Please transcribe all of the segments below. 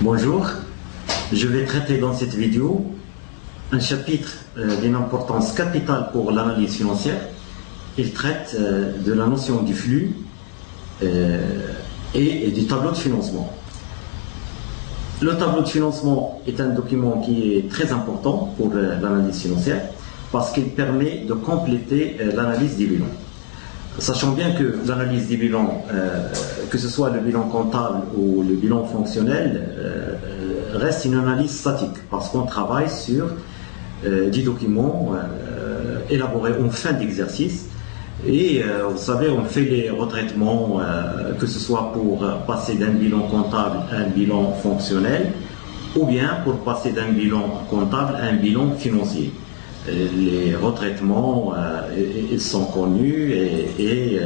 Bonjour, je vais traiter dans cette vidéo un chapitre d'une importance capitale pour l'analyse financière. Il traite de la notion du flux et du tableau de financement. Le tableau de financement est un document qui est très important pour l'analyse financière parce qu'il permet de compléter l'analyse des bilans. Sachant bien que l'analyse des bilans, que ce soit le bilan comptable ou le bilan fonctionnel, reste une analyse statique parce qu'on travaille sur des documents élaborés en fin d'exercice et vous savez, on fait les retraitements, que ce soit pour passer d'un bilan comptable à un bilan fonctionnel ou bien pour passer d'un bilan comptable à un bilan financier. Les retraitements, ils sont connus et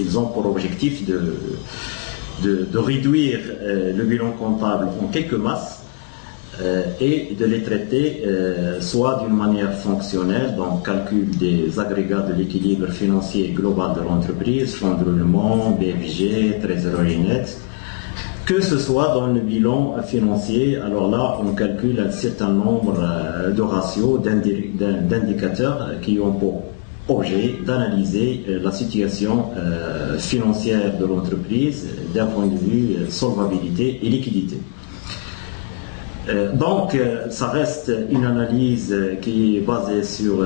ils ont pour objectif de réduire le bilan comptable en quelques masses et de les traiter soit d'une manière fonctionnelle, donc calcul des agrégats de l'équilibre financier global de l'entreprise, fonds de roulement, BFG, trésorerie nette, que ce soit dans le bilan financier. Alors là, on calcule un certain nombre de ratios, d'indicateurs qui ont pour objet d'analyser la situation financière de l'entreprise d'un point de vue solvabilité et liquidité. Donc, ça reste une analyse qui est basée sur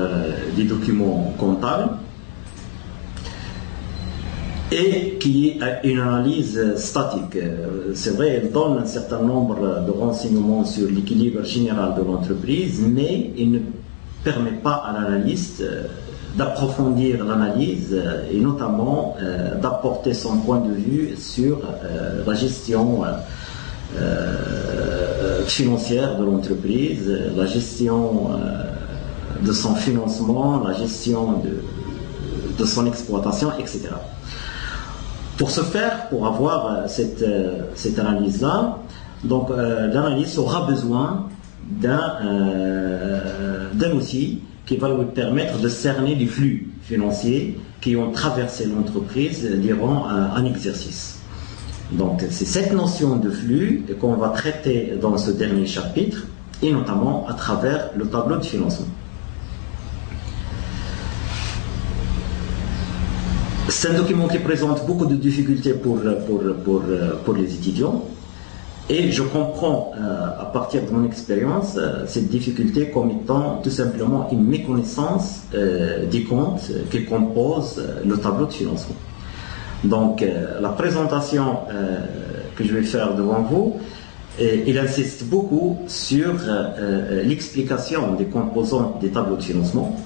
des documents comptables et qui est une analyse statique. C'est vrai, elle donne un certain nombre de renseignements sur l'équilibre général de l'entreprise, mais il ne permet pas à l'analyste d'approfondir l'analyse et notamment d'apporter son point de vue sur la gestion financière de l'entreprise, la gestion de son financement, la gestion de son exploitation, etc. Pour ce faire, pour avoir cette analyse-là, donc l'analyste aura besoin d'un outil qui va lui permettre de cerner les flux financiers qui ont traversé l'entreprise durant un exercice. Donc c'est cette notion de flux qu'on va traiter dans ce dernier chapitre et notamment à travers le tableau de financement. C'est un document qui présente beaucoup de difficultés pour les étudiants et je comprends à partir de mon expérience cette difficulté comme étant tout simplement une méconnaissance des comptes qui composent le tableau de financement. Donc la présentation que je vais faire devant vous, il insiste beaucoup sur l'explication des composants des tableaux de financement,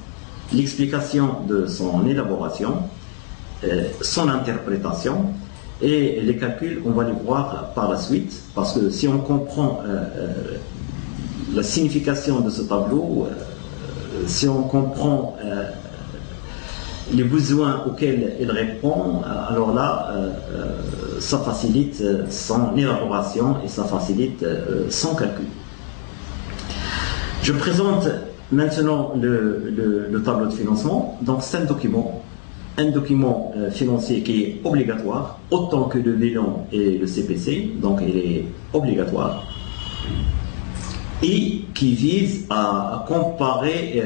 l'explication de son élaboration, son interprétation et les calculs, on va les voir par la suite, parce que si on comprend la signification de ce tableau, si on comprend les besoins auxquels il répond, alors là, ça facilite son élaboration et ça facilite son calcul. Je présente maintenant le tableau de financement. Donc c'est un document financier qui est obligatoire, autant que le bilan et le CPC, donc il est obligatoire, et qui vise à comparer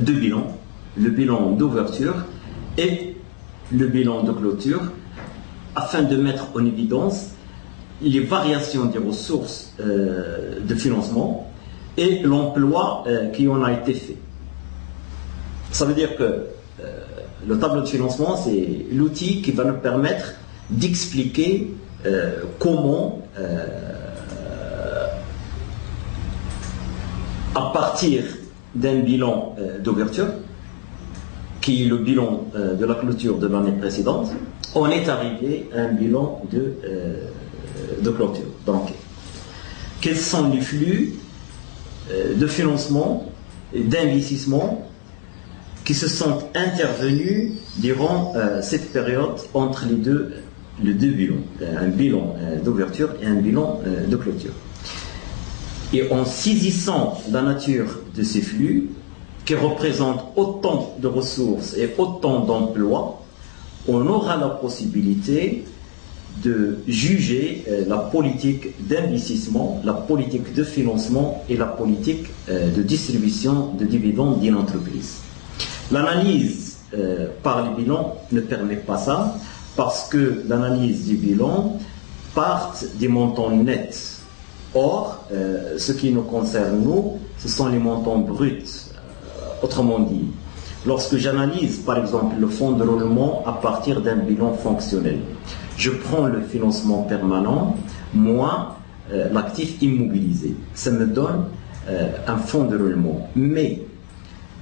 deux bilans, le bilan d'ouverture et le bilan de clôture, afin de mettre en évidence les variations des ressources de financement et l'emploi qui en a été fait. Ça veut dire que le tableau de financement, c'est l'outil qui va nous permettre d'expliquer comment, à partir d'un bilan d'ouverture, qui est le bilan de la clôture de l'année précédente, on est arrivé à un bilan de clôture. Donc, quels sont les flux de financement et d'investissement qui se sont intervenus durant cette période entre les deux bilans, un bilan d'ouverture et un bilan de clôture. Et en saisissant la nature de ces flux, qui représentent autant de ressources et autant d'emplois, on aura la possibilité de juger la politique d'investissement, la politique de financement et la politique de distribution de dividendes d'une entreprise. L'analyse par les bilans ne permet pas ça, parce que l'analyse du bilan part des montants nets. Or, ce qui nous concerne, nous, ce sont les montants bruts. Autrement dit, lorsque j'analyse, par exemple, le fonds de roulement à partir d'un bilan fonctionnel, je prends le financement permanent, moins l'actif immobilisé. Ça me donne un fonds de roulement. Mais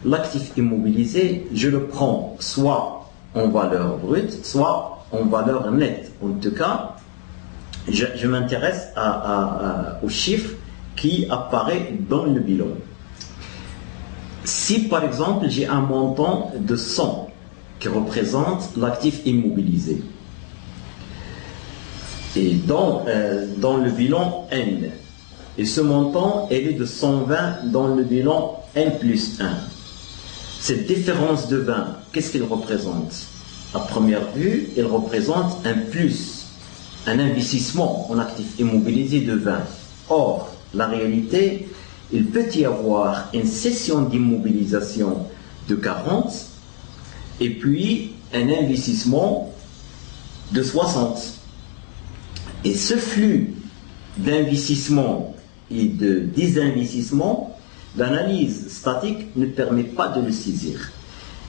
l'actif immobilisé, je le prends soit en valeur brute, soit en valeur nette. En tout cas, je m'intéresse au chiffre qui apparaît dans le bilan. Si par exemple j'ai un montant de 100 qui représente l'actif immobilisé, et dans le bilan N, et ce montant est de 120 dans le bilan N plus 1, cette différence de 20, qu'est-ce qu'il représente? À première vue, il représente un plus, un investissement en actifs immobilisés de 20. Or, la réalité, il peut y avoir une session d'immobilisation de 40 et puis un investissement de 60. Et ce flux d'investissement et de désinvestissement, l'analyse statique ne permet pas de le saisir.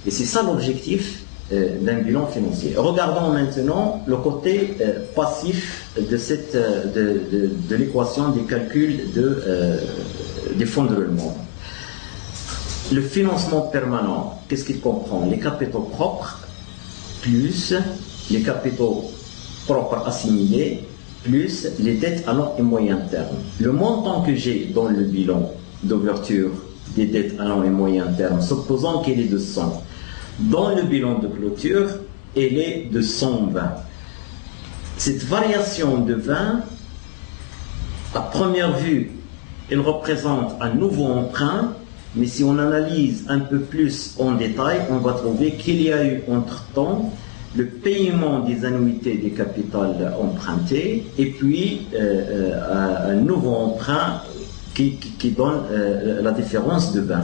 Et c'est ça l'objectif d'un bilan financier. Regardons maintenant le côté passif de l'équation des calculs des fonds de roulement. Le financement permanent, qu'est-ce qu'il comprend? Les capitaux propres plus les capitaux propres assimilés plus les dettes à long et moyen terme. Le montant que j'ai dans le bilan d'ouverture des dettes à long et moyen terme, supposons qu'il est de 100. Dans le bilan de clôture, elle est de 120. Cette variation de 20, à première vue, elle représente un nouveau emprunt, mais si on analyse un peu plus en détail, on va trouver qu'il y a eu entre-temps le paiement des annuités des capitales empruntées et puis un nouveau emprunt qui donne la différence de 20.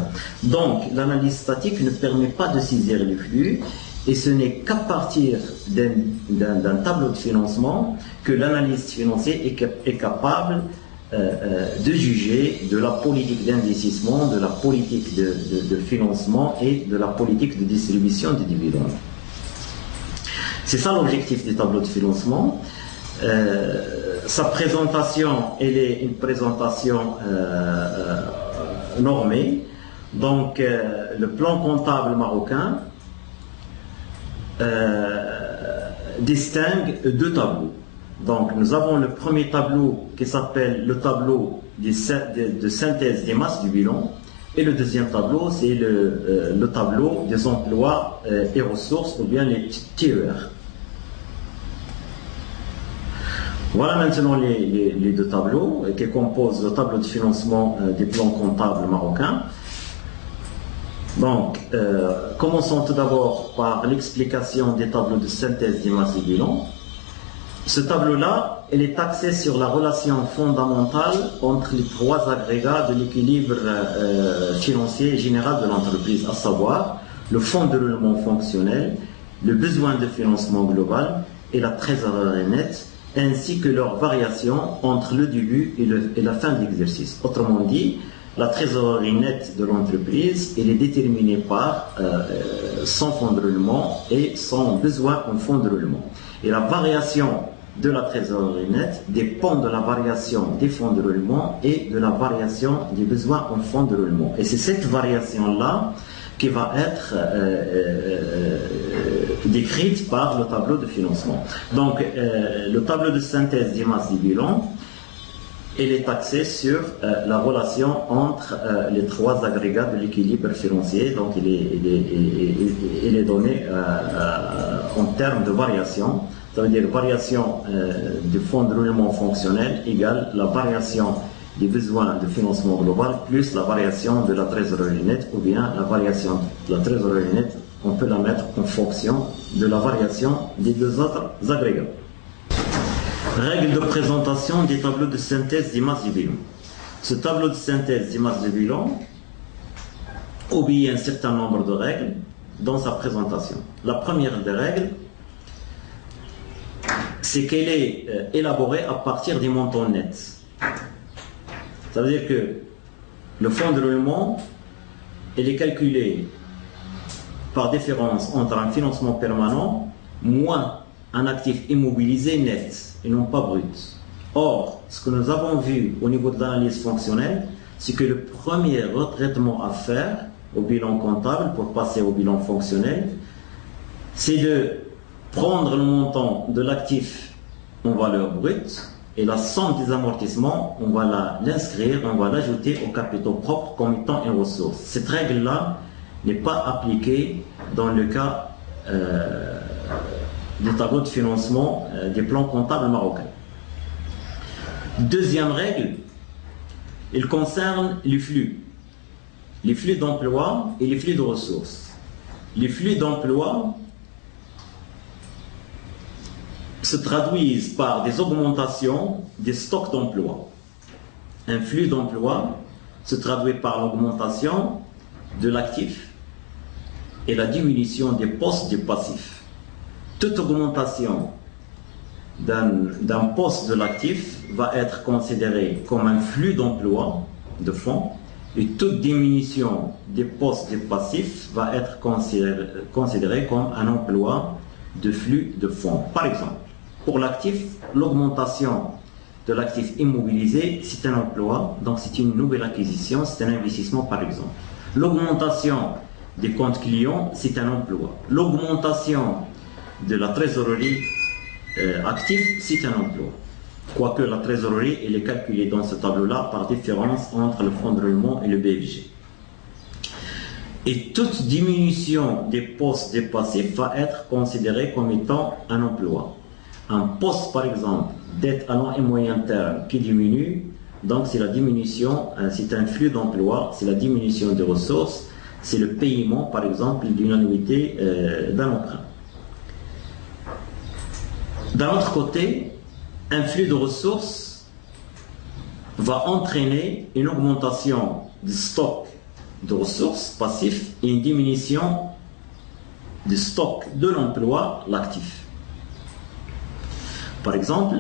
Donc, l'analyse statique ne permet pas de saisir les flux et ce n'est qu'à partir d'un tableau de financement que l'analyste financier est capable de juger de la politique d'investissement, de la politique de financement et de la politique de distribution des dividendes. C'est ça l'objectif des tableaux de financement. Sa présentation, elle est une présentation normée. Donc, le plan comptable marocain distingue deux tableaux. Donc, nous avons le premier tableau qui s'appelle le tableau de synthèse des masses du bilan. Et le deuxième tableau, c'est le tableau des emplois et ressources, ou bien les TER. Voilà maintenant les deux tableaux qui composent le tableau de financement des plans comptables marocains. Donc, commençons tout d'abord par l'explication des tableaux de synthèse des masses du bilan. Ce tableau-là, il est axé sur la relation fondamentale entre les trois agrégats de l'équilibre financier général de l'entreprise, à savoir le fonds de roulement fonctionnel, le besoin de financement global et la trésorerie nette, ainsi que leur variation entre le début et la fin de l'exercice. Autrement dit, la trésorerie nette de l'entreprise est déterminée par son fonds de roulement et son besoin en fonds de roulement. Et la variation de la trésorerie nette dépend de la variation des fonds de roulement et de la variation des besoins en fonds de roulement. Et c'est cette variation-là qui va être décrite par le tableau de financement. Donc, le tableau de synthèse des masses du bilan, il est axé sur la relation entre les trois agrégats de l'équilibre financier. Donc, il est donné en termes de variation. Ça veut dire variation du fonds de roulement fonctionnel égale la variation des besoins de financement global plus la variation de la trésorerie nette, ou bien la variation de la trésorerie nette, on peut la mettre en fonction de la variation des deux autres agrégats. Règle de présentation des tableaux de synthèse des masses du bilan. Ce tableau de synthèse des masses de bilan obéit à un certain nombre de règles dans sa présentation. La première des règles, c'est qu'elle est élaborée à partir des montants nets. Ça veut dire que le fonds de roulement, il est calculé par différence entre un financement permanent moins un actif immobilisé net et non pas brut. Or, ce que nous avons vu au niveau de l'analyse fonctionnelle, c'est que le premier retraitement à faire au bilan comptable pour passer au bilan fonctionnel, c'est de prendre le montant de l'actif en valeur brute et la somme des amortissements, on va l'inscrire, on va l'ajouter au capitaux propres comme étant une ressource. Cette règle-là n'est pas appliquée dans le cas des tableaux de financement des plans comptables marocains. Deuxième règle, il concerne les flux d'emploi et les flux de ressources. Les flux d'emploi se traduisent par des augmentations des stocks d'emploi. Un flux d'emploi se traduit par l'augmentation de l'actif et la diminution des postes du passif. Toute augmentation d'un poste de l'actif va être considérée comme un flux d'emploi de fonds et toute diminution des postes du passif va être considérée comme un emploi de flux de fonds. Par exemple, pour l'actif, l'augmentation de l'actif immobilisé, c'est un emploi, donc c'est une nouvelle acquisition, c'est un investissement par exemple. L'augmentation des comptes clients, c'est un emploi. L'augmentation de la trésorerie active, c'est un emploi. Quoique la trésorerie, elle est calculée dans ce tableau-là par différence entre le fonds de roulement et le BFG. Et toute diminution des postes des passifs va être considérée comme étant un emploi. Un poste, par exemple, dette à long et moyen terme qui diminue, donc c'est la diminution, c'est un flux d'emploi, c'est la diminution des ressources, c'est le paiement, par exemple, d'une annuité d'un emprunt. D'un autre côté, un flux de ressources va entraîner une augmentation du stock de ressources passifs et une diminution du stock de l'emploi, l'actif. Par exemple,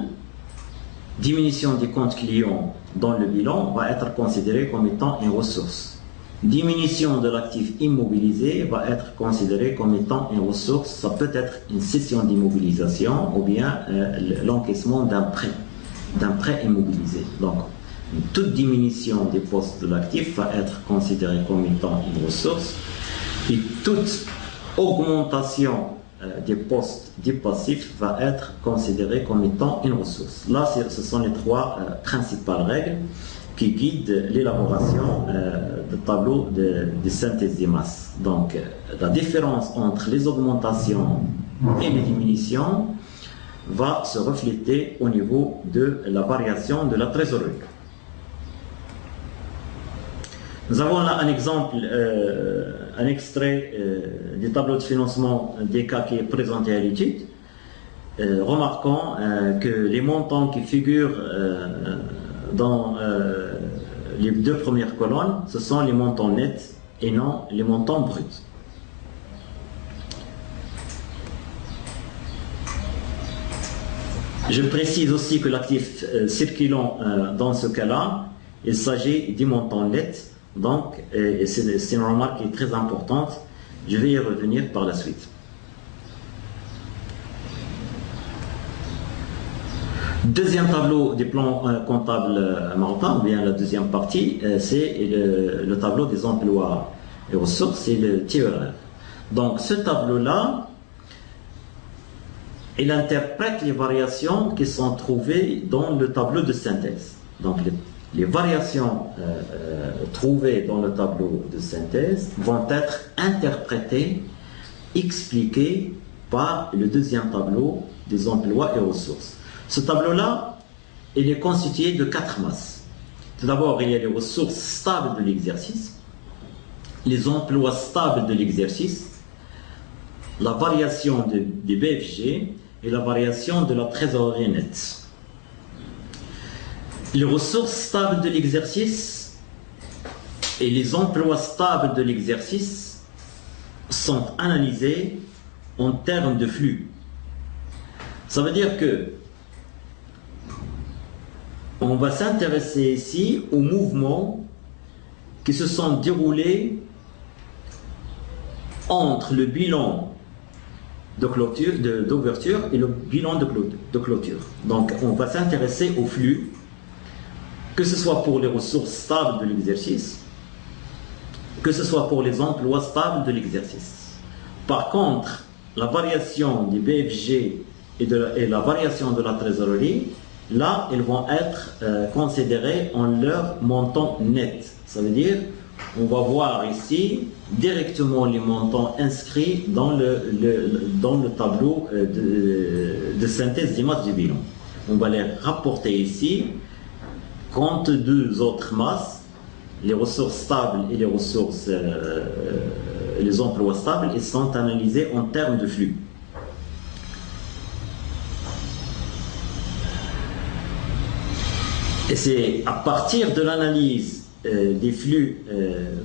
diminution des comptes clients dans le bilan va être considérée comme étant une ressource. Diminution de l'actif immobilisé va être considérée comme étant une ressource. Ça peut être une cession d'immobilisation ou bien l'encaissement d'un prêt immobilisé. Donc, toute diminution des postes de l'actif va être considérée comme étant une ressource et toute augmentation des postes du passif va être considérée comme étant une ressource. Là, ce sont les trois principales règles qui guident l'élaboration de tableaux de synthèse des masses. Donc, la différence entre les augmentations et les diminutions va se refléter au niveau de la variation de la trésorerie. Nous avons là un exemple, un extrait du tableau de financement des cas qui est présenté à l'étude. Remarquons que les montants qui figurent dans les deux premières colonnes, ce sont les montants nets et non les montants bruts. Je précise aussi que l'actif circulant dans ce cas-là, il s'agit du montant net. Donc, c'est une remarque qui est très importante. Je vais y revenir par la suite. Deuxième tableau des plans comptables marocains, ou bien la deuxième partie, c'est le tableau des emplois et ressources, c'est le TER. Donc, ce tableau-là, il interprète les variations qui sont trouvées dans le tableau de synthèse. Donc, les variations trouvées dans le tableau de synthèse vont être interprétées, expliquées par le deuxième tableau des emplois et ressources. Ce tableau-là, il est constitué de 4 masses. Tout d'abord, il y a les ressources stables de l'exercice, les emplois stables de l'exercice, la variation des BFG et la variation de la trésorerie nette. Les ressources stables de l'exercice et les emplois stables de l'exercice sont analysés en termes de flux. Ça veut dire que on va s'intéresser ici aux mouvements qui se sont déroulés entre le bilan d'ouverture et le bilan de clôture. Donc on va s'intéresser au flux, que ce soit pour les ressources stables de l'exercice, que ce soit pour les emplois stables de l'exercice. Par contre, la variation du BFG et la variation de la trésorerie, là, elles vont être considérées en leur montant net. Ça veut dire, on va voir ici directement les montants inscrits dans le tableau de synthèse d'image du bilan. On va les rapporter ici, compte deux autres masses, les ressources stables et les emplois stables, ils sont analysés en termes de flux. Et c'est à partir de l'analyse des flux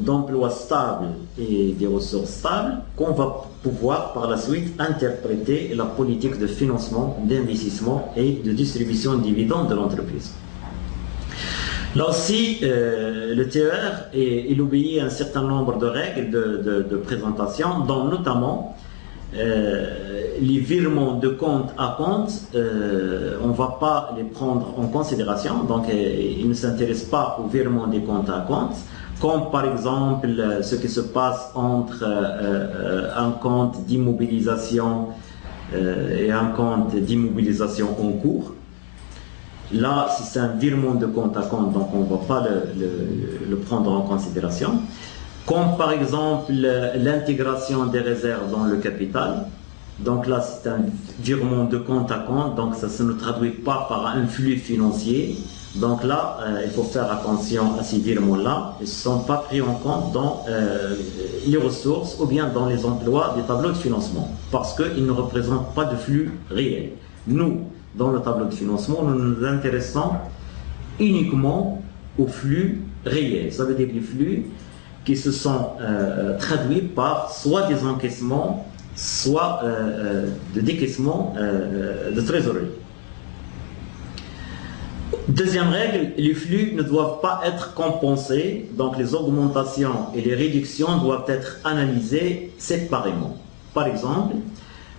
d'emplois stables et des ressources stables qu'on va pouvoir par la suite interpréter la politique de financement, d'investissement et de distribution de dividendes de l'entreprise. Là aussi, le TER, il obéit à un certain nombre de règles de présentation, dont notamment les virements de compte à compte, on ne va pas les prendre en considération, donc ils ne s'intéressent pas aux virements des comptes à compte, comme par exemple ce qui se passe entre un compte d'immobilisation et un compte d'immobilisation en cours. Là, si c'est un virement de compte à compte, donc on ne va pas le prendre en considération. Comme par exemple l'intégration des réserves dans le capital. Donc là, c'est un virement de compte à compte, donc ça ne se traduit pas par un flux financier. Donc là, il faut faire attention à ces virements-là. Ils ne sont pas pris en compte dans les ressources ou bien dans les emplois des tableaux de financement, parce qu'ils ne représentent pas de flux réel. Nous, dans le tableau de financement, nous nous intéressons uniquement aux flux réels. Ça veut dire les flux qui se sont traduits par soit des encaissements, soit de décaissements de trésorerie. Deuxième règle, les flux ne doivent pas être compensés, donc les augmentations et les réductions doivent être analysées séparément. Par exemple,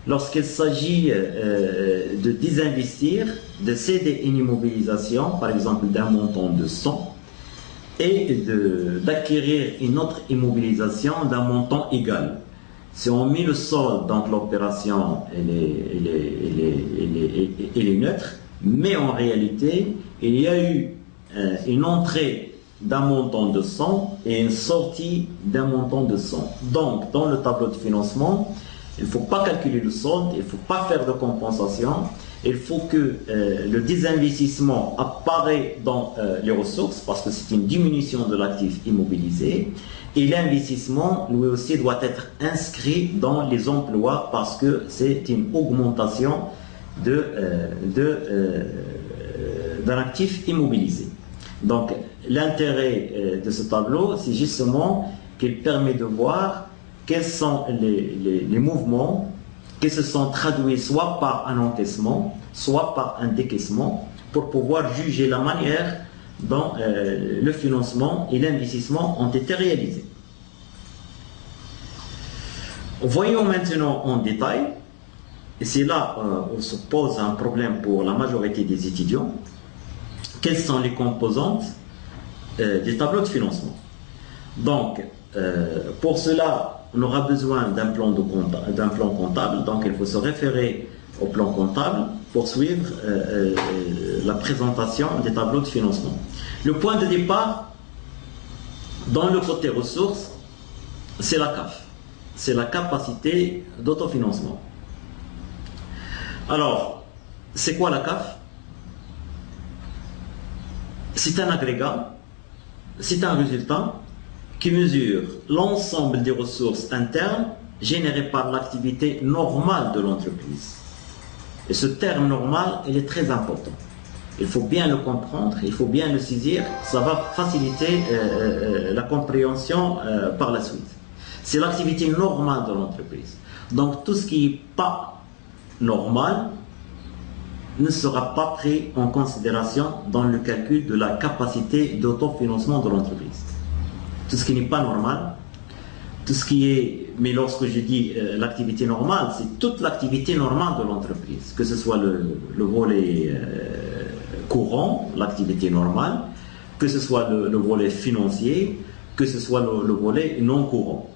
lorsqu'il s'agit de désinvestir, de céder une immobilisation, par exemple d'un montant de 100, et d'acquérir une autre immobilisation d'un montant égal. Si on met le solde, donc l'opération elle est neutre, mais en réalité, il y a eu une entrée d'un montant de 100 et une sortie d'un montant de 100. Donc, dans le tableau de financement, il ne faut pas calculer le solde, il ne faut pas faire de compensation. Il faut que le désinvestissement apparaît dans les ressources parce que c'est une diminution de l'actif immobilisé et l'investissement lui aussi doit être inscrit dans les emplois parce que c'est une augmentation d'un actif immobilisé. Donc l'intérêt de ce tableau, c'est justement qu'il permet de voir quels sont les mouvements qui se sont traduits soit par un encaissement, soit par un décaissement, pour pouvoir juger la manière dont le financement et l'investissement ont été réalisés. Voyons maintenant en détail, et c'est là où se pose un problème pour la majorité des étudiants, quelles sont les composantes des tableaux de financement. Donc, pour cela, on aura besoin d'un plan comptable, donc il faut se référer au plan comptable pour suivre la présentation des tableaux de financement. Le point de départ, dans le côté ressources, c'est la CAF, c'est la capacité d'autofinancement. Alors, c'est quoi la CAF? C'est un agrégat, c'est un résultat qui mesure l'ensemble des ressources internes générées par l'activité normale de l'entreprise. Et ce terme normal, il est très important. Il faut bien le comprendre, il faut bien le saisir, ça va faciliter la compréhension par la suite. C'est l'activité normale de l'entreprise. Donc tout ce qui n'est pas normal ne sera pas pris en considération dans le calcul de la capacité d'autofinancement de l'entreprise. Tout ce qui n'est pas normal, tout ce qui est, mais lorsque je dis l'activité normale, c'est toute l'activité normale de l'entreprise, que ce soit le volet courant, l'activité normale, que ce soit le volet financier, que ce soit le volet non courant.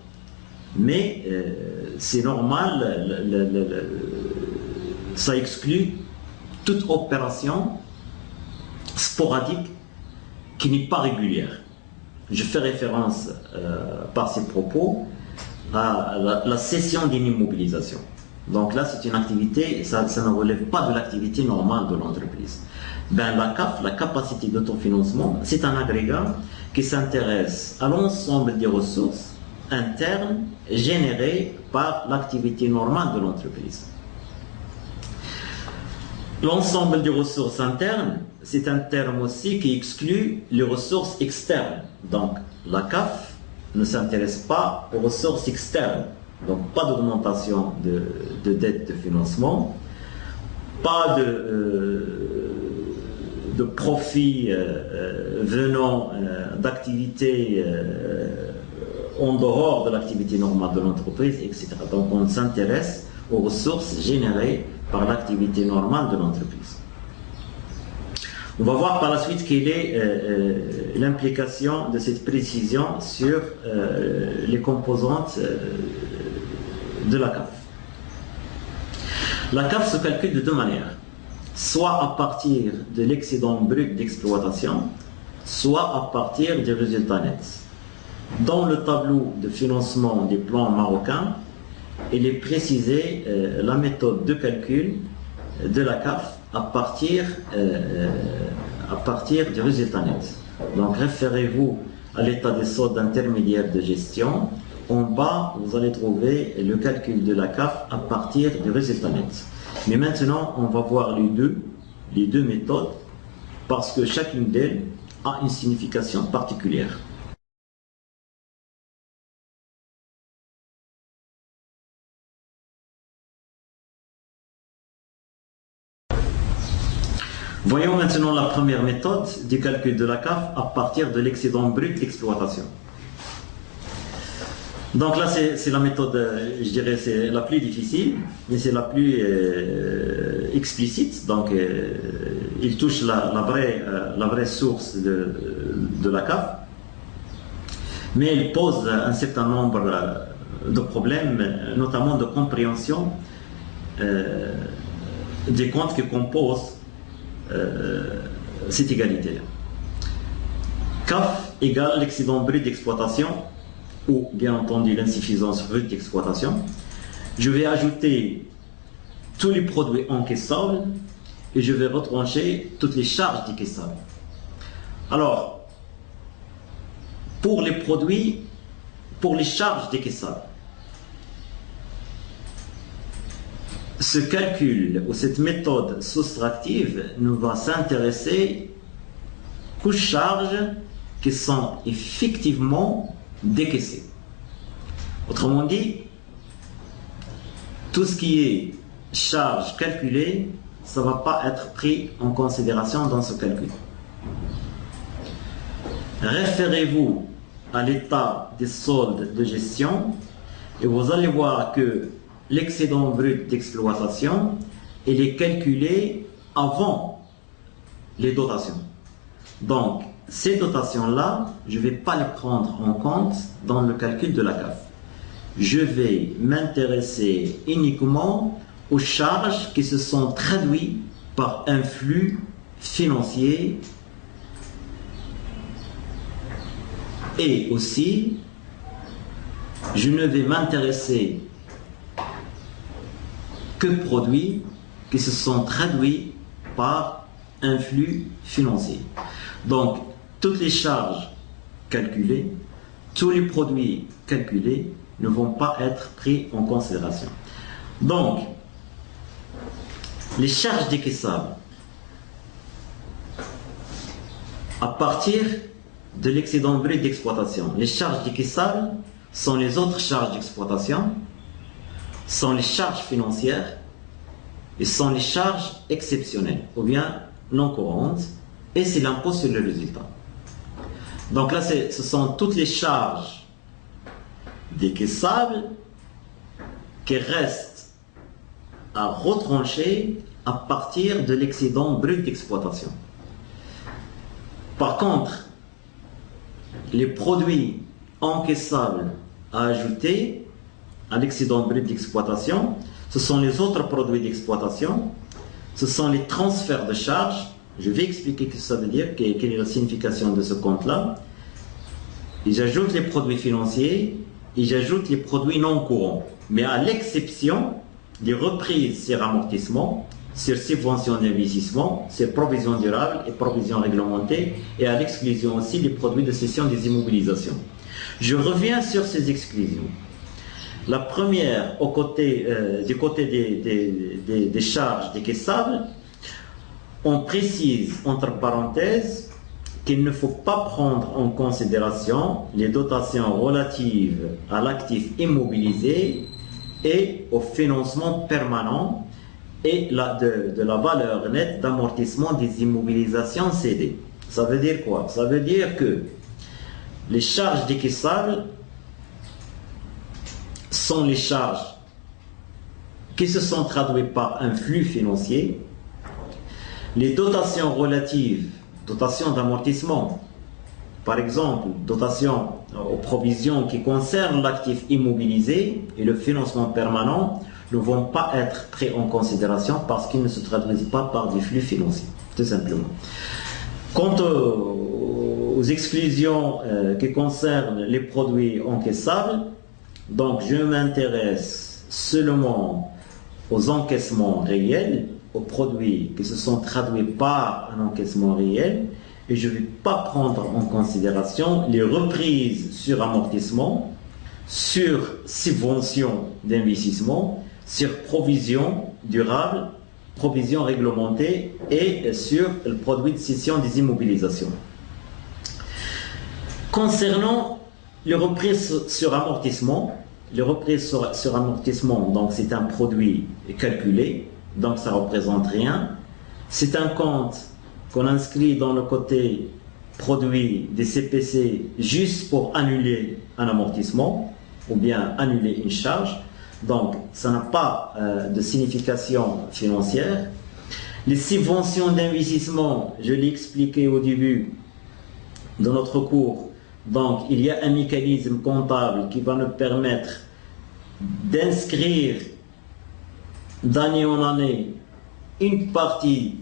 Mais c'est normal, ça exclut toute opération sporadique qui n'est pas régulière. Je fais référence par ces propos à la cession d'une immobilisation. Donc là, c'est une activité, ça ne relève pas de l'activité normale de l'entreprise. Ben, la CAF, la capacité d'autofinancement, c'est un agrégat qui s'intéresse à l'ensemble des ressources internes générées par l'activité normale de l'entreprise. L'ensemble des ressources internes, c'est un terme aussi qui exclut les ressources externes. Donc, la CAF ne s'intéresse pas aux ressources externes. Donc, pas d'augmentation de dette de financement, pas de profit venant d'activités en dehors de l'activité normale de l'entreprise, etc. Donc, on s'intéresse aux ressources générées par l'activité normale de l'entreprise. On va voir par la suite quelle est l'implication de cette précision sur les composantes de la CAF. La CAF se calcule de deux manières, soit à partir de l'excédent brut d'exploitation, soit à partir des résultats nets. Dans le tableau de financement des plans marocains, il est précisé la méthode de calcul de la CAF à partir du résultat net. Donc référez-vous à l'état des soldes intermédiaires de gestion. En bas, vous allez trouver le calcul de la CAF à partir du résultat net. Mais maintenant, on va voir les deux méthodes parce que chacune d'elles a une signification particulière. Voyons maintenant la première méthode du calcul de la CAF à partir de l'excédent brut d'exploitation. Donc là, c'est la méthode, je dirais, c'est la plus difficile, mais c'est la plus explicite. Donc, il touche la vraie source de la CAF, mais il pose un certain nombre de problèmes, notamment de compréhension des comptes qui composent cette égalité-là. CAF égale l'excédent brut d'exploitation ou bien entendu l'insuffisance brute d'exploitation. Je vais ajouter tous les produits encaissables et je vais retrancher toutes les charges décaissables. Alors, pour les produits, pour les charges décaissables, ce calcul ou cette méthode soustractive ne va s'intéresser qu'aux charges qui sont effectivement décaissées. Autrement dit, tout ce qui est charge calculée, ça ne va pas être pris en considération dans ce calcul. Référez-vous à l'état des soldes de gestion et vous allez voir que l'excédent brut d'exploitation, il est calculé avant les dotations. Donc, ces dotations-là, je ne vais pas les prendre en compte dans le calcul de la CAF. Je vais m'intéresser uniquement aux charges qui se sont traduites par un flux financier et aussi, je ne vais m'intéresser que produits qui se sont traduits par un flux financier. Donc, toutes les charges calculées, tous les produits calculés ne vont pas être pris en considération. Donc, les charges décaissables, à partir de l'excédent brut d'exploitation. Les charges décaissables sont les autres charges d'exploitation, sont les charges financières et sont les charges exceptionnelles ou bien non courantes, et c'est l'impôt sur le résultat. Donc là, ce sont toutes les charges décaissables qui restent à retrancher à partir de l'excédent brut d'exploitation. Par contre, les produits encaissables à ajouter à l'excédent brut d'exploitation, ce sont les autres produits d'exploitation, ce sont les transferts de charges. Je vais expliquer ce que ça veut dire, quelle est la signification de ce compte-là. Et j'ajoute les produits financiers et j'ajoute les produits non courants, mais à l'exception des reprises sur amortissement, sur subvention d'investissement, sur provision durable et provision réglementée, et à l'exclusion aussi des produits de cession des immobilisations. Je reviens sur ces exclusions. La première, du côté des charges décaissables, on précise entre parenthèses qu'il ne faut pas prendre en considération les dotations relatives à l'actif immobilisé et au financement permanent et de la valeur nette d'amortissement des immobilisations cédées. Ça veut dire quoi? Ça veut dire que les charges décaissables sont les charges qui se sont traduites par un flux financier. Les dotations relatives, dotations d'amortissement, par exemple, dotations aux provisions qui concernent l'actif immobilisé et le financement permanent, ne vont pas être pris en considération parce qu'ils ne se traduisent pas par des flux financiers, tout simplement. Quant aux exclusions qui concernent les produits encaissables, donc je m'intéresse seulement aux encaissements réels, aux produits qui se sont traduits par un encaissement réel, et je ne vais pas prendre en considération les reprises sur amortissement, sur subvention d'investissement, sur provision durable, provision réglementée et sur le produit de cession des immobilisations. Concernant les reprises sur amortissement, donc c'est un produit calculé, donc ça ne représente rien. C'est un compte qu'on inscrit dans le côté produit des CPC juste pour annuler un amortissement ou bien annuler une charge. Donc, ça n'a pas de signification financière. Les subventions d'investissement, je l'ai expliqué au début de notre cours. Donc, il y a un mécanisme comptable qui va nous permettre d'inscrire d'année en année une partie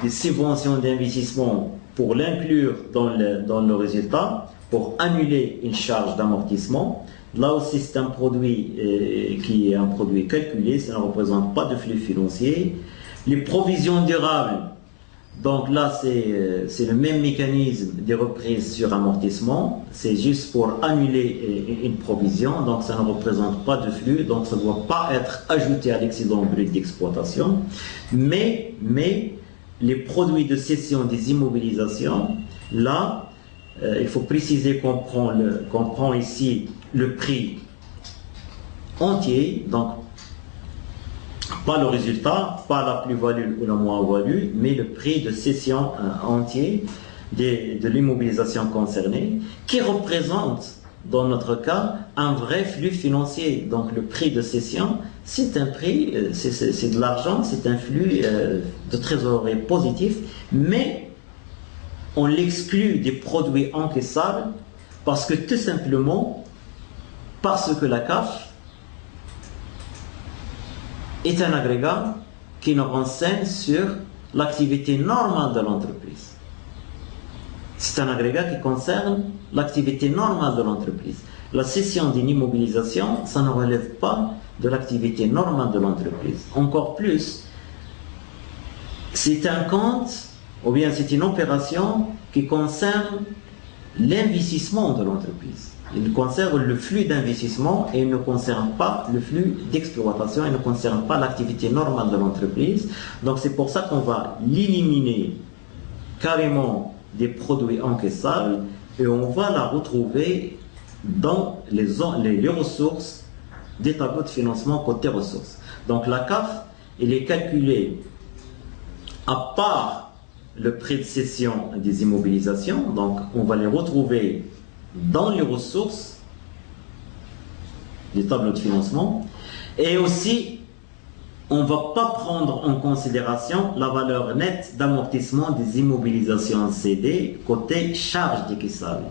des subventions d'investissement pour l'inclure dans le résultat, pour annuler une charge d'amortissement. Là aussi, c'est un produit qui est un produit calculé, ça ne représente pas de flux financier. Les provisions durables, donc là, c'est le même mécanisme des reprises sur amortissement. C'est juste pour annuler une provision, donc ça ne représente pas de flux, donc ça ne doit pas être ajouté à l'excédent brut d'exploitation. Mais les produits de cession des immobilisations, là, il faut préciser qu'on prend ici le prix entier, donc pas le résultat, pas la plus-value ou la moins-value, mais le prix de cession entier de l'immobilisation concernée, qui représente, dans notre cas, un vrai flux financier. Donc le prix de cession, c'est un prix, c'est de l'argent, c'est un flux de trésorerie positif, mais on l'exclut des produits encaissables parce que tout simplement, parce que la CAF est un agrégat qui nous renseigne sur l'activité normale de l'entreprise. C'est un agrégat qui concerne l'activité normale de l'entreprise. La cession d'une immobilisation, ça ne relève pas de l'activité normale de l'entreprise. Encore plus, c'est un compte, ou bien c'est une opération qui concerne l'investissement de l'entreprise. Il concerne le flux d'investissement et il ne concerne pas le flux d'exploitation, il ne concerne pas l'activité normale de l'entreprise. Donc c'est pour ça qu'on va l'éliminer carrément des produits encaissables et on va la retrouver dans les ressources des tableaux de financement côté ressources. Donc la CAF, elle est calculée à part le prêt de cession des immobilisations, donc on va les retrouver dans les ressources des tableaux de financement, et aussi on ne va pas prendre en considération la valeur nette d'amortissement des immobilisations cédées côté charge décaissable.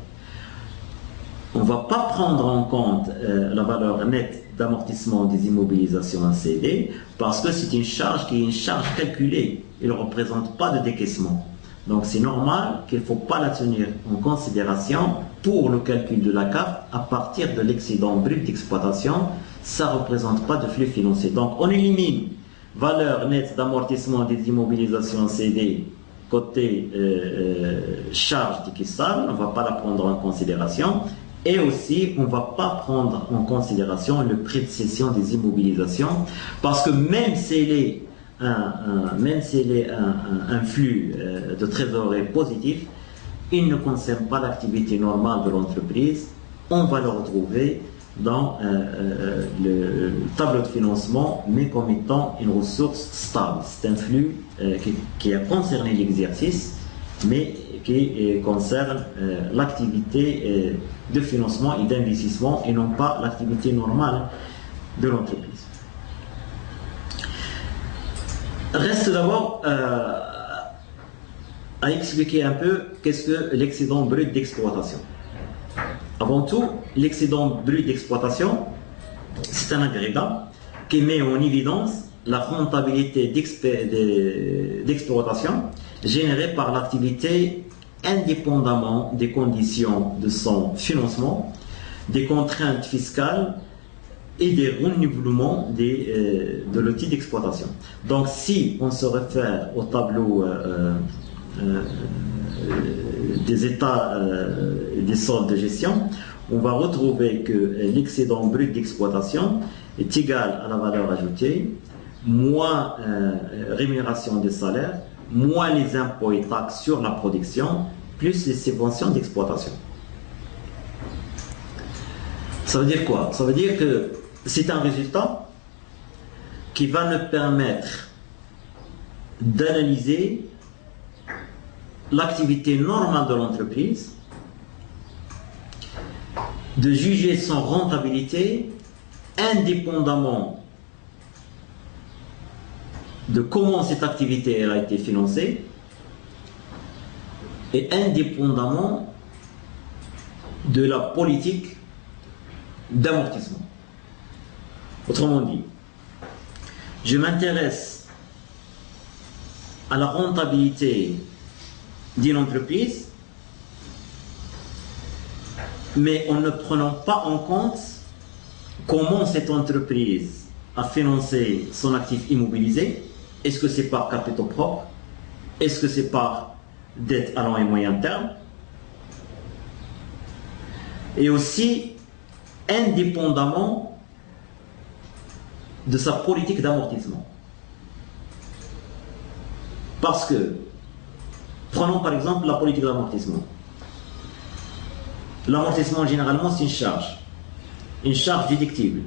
On ne va pas prendre en compte la valeur nette d'amortissement des immobilisations cédées parce que c'est une charge qui est une charge calculée. Il ne représente pas de décaissement. Donc c'est normal qu'il ne faut pas la tenir en considération pour le calcul de la CAF à partir de l'excédent brut d'exploitation. Ça ne représente pas de flux financier. Donc on élimine valeur nette d'amortissement des immobilisations cédées côté charge décaissable. On ne va pas la prendre en considération. Et aussi, on ne va pas prendre en considération le prêt de cession des immobilisations parce que même s'il est un flux de trésorerie positif, il ne concerne pas l'activité normale de l'entreprise. On va le retrouver dans le tableau de financement, mais comme étant une ressource stable. C'est un flux qui a concerné l'exercice, mais qui concerne l'activité de financement et d'investissement et non pas l'activité normale de l'entreprise. Reste d'abord à expliquer un peu qu'est-ce que l'excédent brut d'exploitation. Avant tout, l'excédent brut d'exploitation, c'est un agrégat qui met en évidence la rentabilité d'exploitation générée par l'activité indépendamment des conditions de son financement, des contraintes fiscales et des renouvellements de l'outil d'exploitation. Donc si on se réfère au tableau des états des soldes de gestion, on va retrouver que l'excédent brut d'exploitation est égal à la valeur ajoutée, moins rémunération des salaires, moins les impôts et taxes sur la production, plus les subventions d'exploitation. Ça veut dire quoi? Ça veut dire que c'est un résultat qui va nous permettre d'analyser l'activité normale de l'entreprise, de juger son rentabilité indépendamment de comment cette activité elle a été financée et indépendamment de la politique d'amortissement. Autrement dit, je m'intéresse à la rentabilité d'une entreprise, mais en ne prenant pas en compte comment cette entreprise a financé son actif immobilisé. Est-ce que c'est par capitaux propres? Est-ce que c'est par dette à long et moyen terme? Et aussi, indépendamment de sa politique d'amortissement. Parce que, prenons par exemple la politique d'amortissement. L'amortissement, généralement, c'est une charge déductible,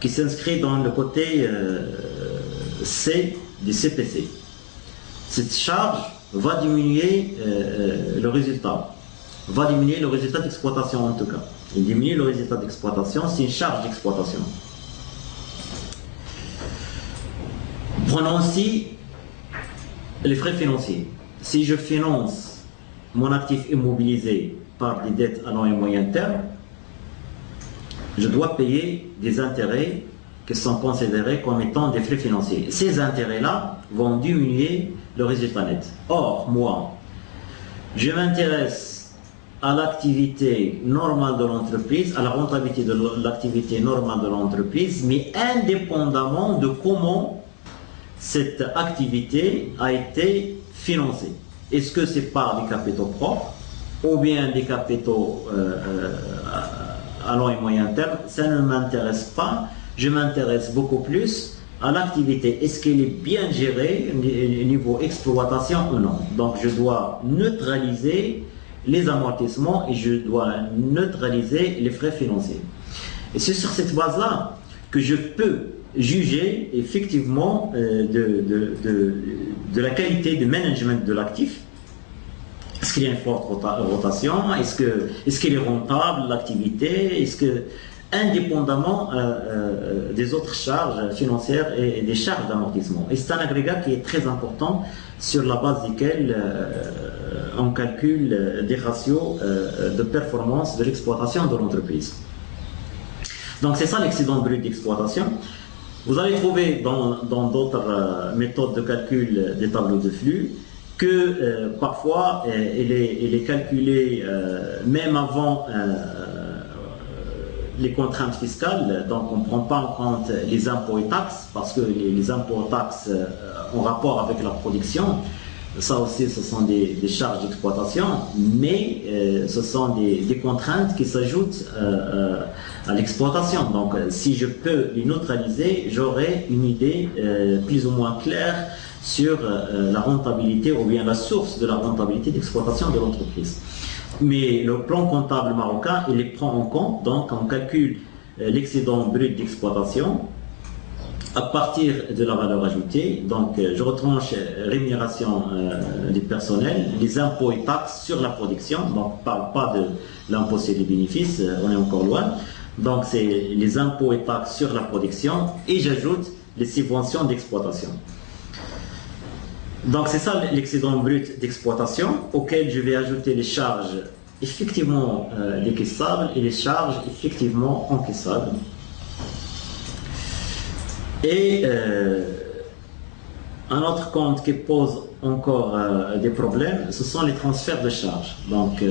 qui s'inscrit dans le côté C du CPC. Cette charge va diminuer le résultat, d'exploitation en tout cas. Il diminue le résultat d'exploitation, c'est une charge d'exploitation. Prenons aussi les frais financiers. Si je finance mon actif immobilisé par des dettes à long et moyen terme, je dois payer des intérêts qui sont considérés comme étant des frais financiers. Ces intérêts-là vont diminuer le résultat net. Or, moi, je m'intéresse à l'activité normale de l'entreprise, à la rentabilité de l'activité normale de l'entreprise, mais indépendamment de comment cette activité a été financée. Est-ce que c'est par des capitaux propres ou bien des capitaux à long et moyen terme? Ça ne m'intéresse pas. Je m'intéresse beaucoup plus à l'activité. Est-ce qu'elle est bien gérée au niveau exploitation ou non? Donc je dois neutraliser les amortissements et je dois neutraliser les frais financiers. Et c'est sur cette base-là que je peux juger effectivement de la qualité de management de l'actif. Est-ce qu'il y a une forte rotation? Est-ce qu'elle est rentable, l'activité? Est-ce que, indépendamment des autres charges financières et des charges d'amortissement. Et c'est un agrégat qui est très important sur la base duquel on calcule des ratios de performance de l'exploitation de l'entreprise. Donc c'est ça l'excédent brut d'exploitation. Vous allez trouver dans d'autres méthodes de calcul des tableaux de flux que parfois il est calculé même avant les contraintes fiscales, donc on ne prend pas en compte les impôts et taxes, parce que les impôts et taxes ont rapport avec la production. Ça aussi, ce sont des charges d'exploitation, mais ce sont des contraintes qui s'ajoutent à l'exploitation. Donc, si je peux les neutraliser, j'aurai une idée plus ou moins claire sur la rentabilité ou bien la source de la rentabilité d'exploitation de l'entreprise. Mais le plan comptable marocain, il les prend en compte, donc on calcule l'excédent brut d'exploitation à partir de la valeur ajoutée. Donc je retranche rémunération du personnel, les impôts et taxes sur la production, donc pas de l'impôt sur les bénéfices, on est encore loin. Donc c'est les impôts et taxes sur la production et j'ajoute les subventions d'exploitation. Donc c'est ça l'excédent brut d'exploitation auquel je vais ajouter les charges effectivement décaissables et les charges effectivement encaissables. Et un autre compte qui pose encore des problèmes, ce sont les transferts de charges. Donc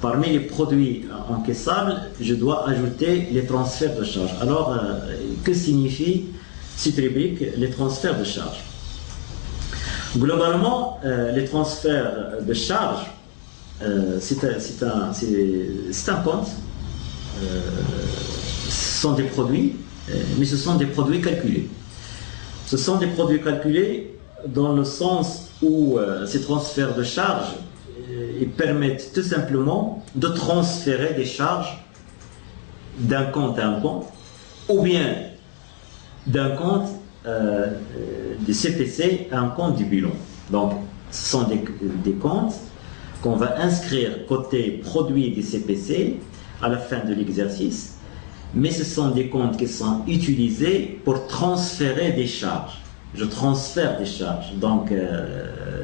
parmi les produits encaissables, je dois ajouter les transferts de charges. Alors que signifie cette rubrique, les transferts de charges? Globalement, les transferts de charges, c'est un compte. Ce sont des produits, mais ce sont des produits calculés. Ce sont des produits calculés dans le sens où ces transferts de charges ils permettent tout simplement de transférer des charges d'un compte à un compte, ou bien d'un compte du CPC à un compte du bilan. Donc, ce sont des comptes qu'on va inscrire côté produit du CPC à la fin de l'exercice, mais ce sont des comptes qui sont utilisés pour transférer des charges. Je transfère des charges, donc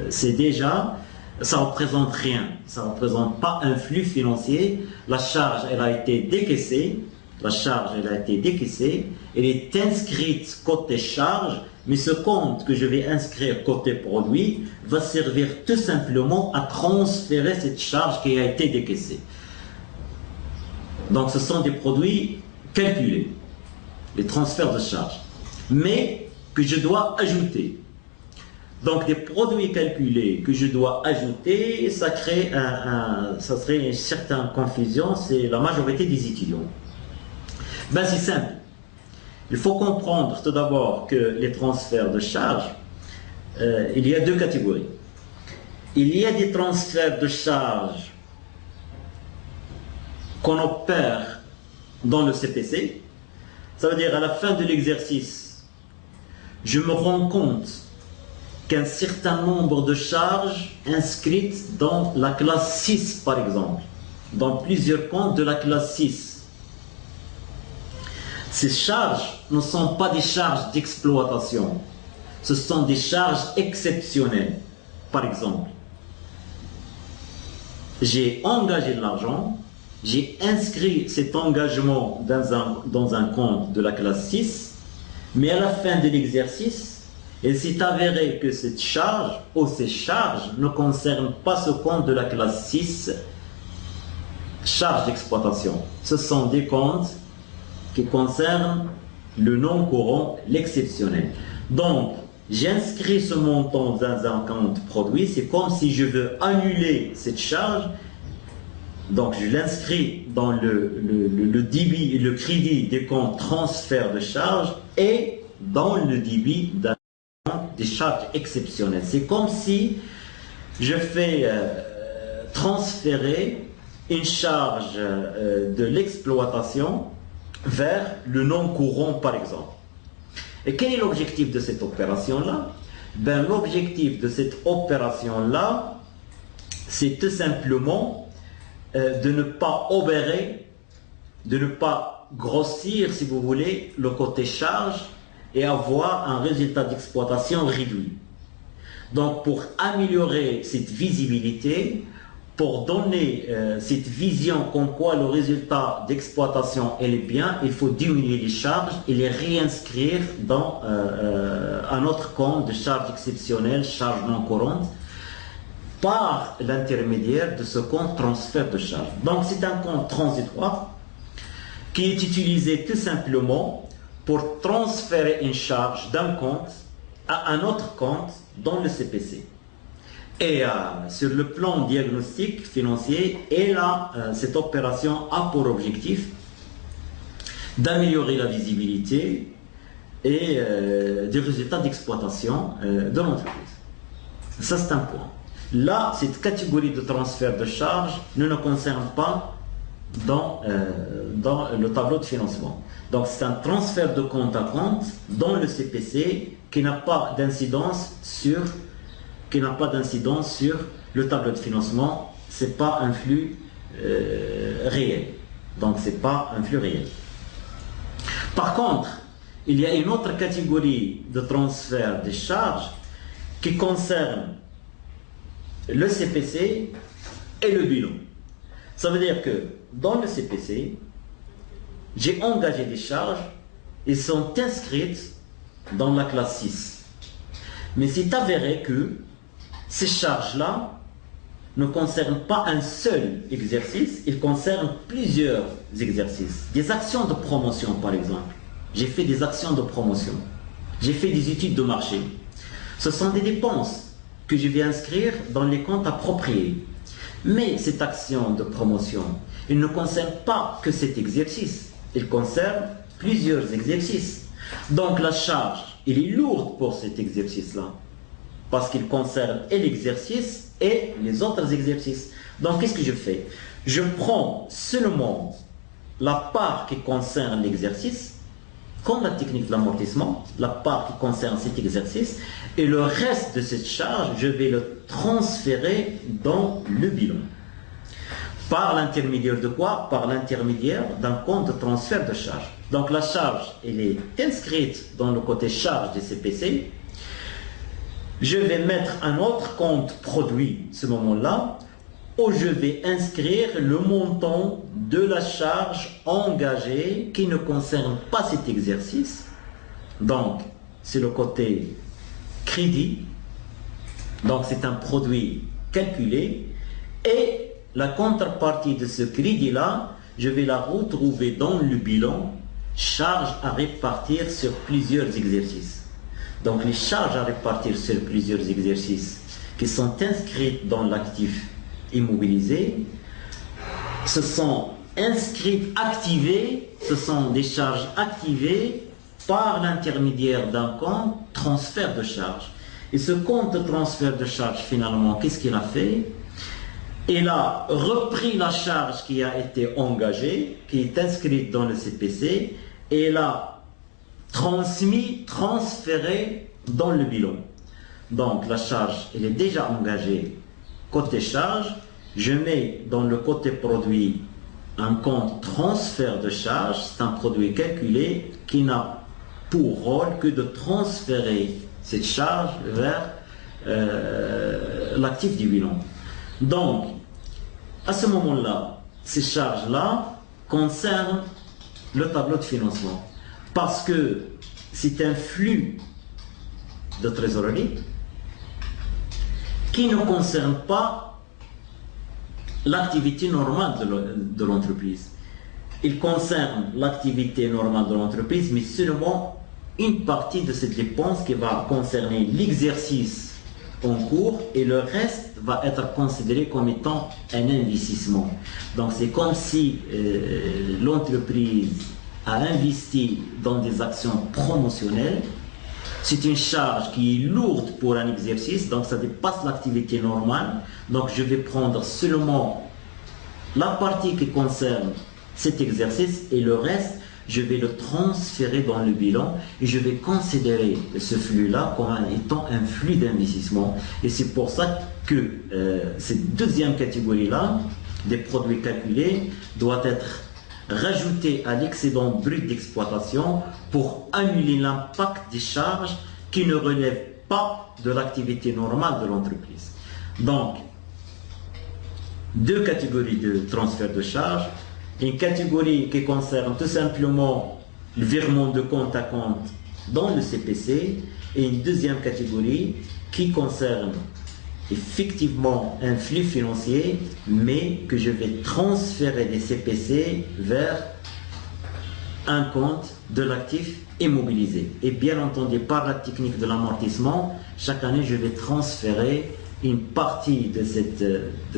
c'est déjà, ça ne représente rien, ça ne représente pas un flux financier. La charge, elle a été décaissée. La charge, elle a été décaissée, elle est inscrite côté charge, mais ce compte que je vais inscrire côté produit va servir tout simplement à transférer cette charge qui a été décaissée. Donc ce sont des produits calculés, les transferts de charge, mais que je dois ajouter. Donc des produits calculés que je dois ajouter, ça crée ça serait une certaine confusion, c'est la majorité des étudiants. Ben, c'est simple. Il faut comprendre tout d'abord que les transferts de charges, il y a deux catégories. Il y a des transferts de charges qu'on opère dans le CPC. Ça veut dire à la fin de l'exercice, je me rends compte qu'un certain nombre de charges inscrites dans la classe 6 par exemple, dans plusieurs comptes de la classe 6. Ces charges ne sont pas des charges d'exploitation, ce sont des charges exceptionnelles. Par exemple, j'ai engagé de l'argent, j'ai inscrit cet engagement dans un compte de la classe 6, mais à la fin de l'exercice, il s'est avéré que cette charge ou ces charges ne concernent pas ce compte de la classe 6, charges d'exploitation. Ce sont des comptes qui concerne le non-courant, l'exceptionnel. Donc, j'inscris ce montant dans un compte produit, c'est comme si je veux annuler cette charge, donc je l'inscris dans le débit et le crédit des comptes transfert de charge et dans le débit des charges exceptionnelles. C'est comme si je fais transférer une charge de l'exploitation vers le non courant, par exemple. Et quel est l'objectif de cette opération-là? Ben, l'objectif de cette opération-là, c'est tout simplement de ne pas obérer, de ne pas grossir, si vous voulez, le côté charge et avoir un résultat d'exploitation réduit. Donc, pour améliorer cette visibilité, pour donner cette vision comme quoi le résultat d'exploitation est bien, il faut diminuer les charges et les réinscrire dans un autre compte de charges exceptionnelles, charges non courantes, par l'intermédiaire de ce compte transfert de charges. Donc c'est un compte transitoire qui est utilisé tout simplement pour transférer une charge d'un compte à un autre compte dans le CPC. Et sur le plan diagnostic financier, cette opération a pour objectif d'améliorer la visibilité et des résultats d'exploitation de l'entreprise. Ça, c'est un point. Là, cette catégorie de transfert de charges ne nous concerne pas dans le tableau de financement. Donc, c'est un transfert de compte à compte dans le CPC qui n'a pas d'incidence sur le tableau de financement. C'est pas un flux réel. Donc c'est pas un flux réel. Par contre, il y a une autre catégorie de transfert des charges qui concerne le CPC et le bilan. Ça veut dire que dans le CPC, j'ai engagé des charges, elles sont inscrites dans la classe 6. Mais c'est avéré que ces charges-là ne concernent pas un seul exercice, ils concernent plusieurs exercices. Des actions de promotion, par exemple. J'ai fait des actions de promotion. J'ai fait des études de marché. Ce sont des dépenses que je vais inscrire dans les comptes appropriés. Mais cette action de promotion, elle ne concerne pas que cet exercice. Elle concerne plusieurs exercices. Donc la charge, elle est lourde pour cet exercice-là, parce qu'il concerne et l'exercice et les autres exercices. Donc, qu'est-ce que je fais? Je prends seulement la part qui concerne l'exercice, comme la technique de l'amortissement, la part qui concerne cet exercice, et le reste de cette charge, je vais le transférer dans le bilan. Par l'intermédiaire de quoi? Par l'intermédiaire d'un compte de transfert de charge. Donc, la charge, elle est inscrite dans le côté charge des CPC. Je vais mettre un autre compte produit, ce moment-là, où je vais inscrire le montant de la charge engagée qui ne concerne pas cet exercice. Donc, c'est le côté crédit. Donc, c'est un produit calculé. Et la contrepartie de ce crédit-là, je vais la retrouver dans le bilan, charge à répartir sur plusieurs exercices. Donc les charges à répartir sur plusieurs exercices qui sont inscrites dans l'actif immobilisé, ce sont inscrites, activées, ce sont des charges activées par l'intermédiaire d'un compte transfert de charges. Et ce compte de transfert de charges, finalement, qu'est-ce qu'il a fait? Il a repris la charge qui a été engagée, qui est inscrite dans le CPC, et il a transféré dans le bilan. Donc la charge, elle est déjà engagée côté charge. Je mets dans le côté produit un compte transfert de charge. C'est un produit calculé qui n'a pour rôle que de transférer cette charge vers l'actif du bilan. Donc, à ce moment-là, ces charges-là concernent le tableau de financement. Parce que c'est un flux de trésorerie qui ne concerne pas l'activité normale de l'entreprise. Il concerne l'activité normale de l'entreprise, mais seulement une partie de cette dépense qui va concerner l'exercice en cours, et le reste va être considéré comme étant un investissement. Donc c'est comme si l'entreprise a investi dans des actions promotionnelles. C'est une charge qui est lourde pour un exercice, donc ça dépasse l'activité normale. Donc je vais prendre seulement la partie qui concerne cet exercice et le reste, je vais le transférer dans le bilan et je vais considérer ce flux-là comme étant un flux d'investissement. Et c'est pour ça que cette deuxième catégorie-là, des produits calculés, doit être rajoutée à l'excédent brut d'exploitation pour annuler l'impact des charges qui ne relèvent pas de l'activité normale de l'entreprise. Donc, deux catégories de transfert de charges. Une catégorie qui concerne tout simplement le virement de compte à compte dans le CPC et une deuxième catégorie qui concerne effectivement un flux financier mais que je vais transférer des CPC vers un compte de l'actif immobilisé. Et bien entendu, par la technique de l'amortissement, chaque année je vais transférer une partie de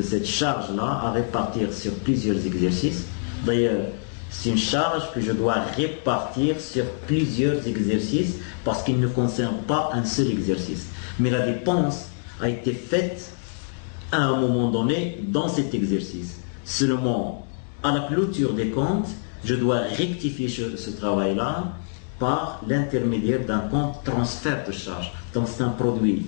cette charge-là à répartir sur plusieurs exercices. D'ailleurs, c'est une charge que je dois répartir sur plusieurs exercices parce qu'il ne concerne pas un seul exercice. Mais la dépense a été faite à un moment donné dans cet exercice. Seulement, à la clôture des comptes, je dois rectifier ce travail-là par l'intermédiaire d'un compte transfert de charge. Donc c'est un produit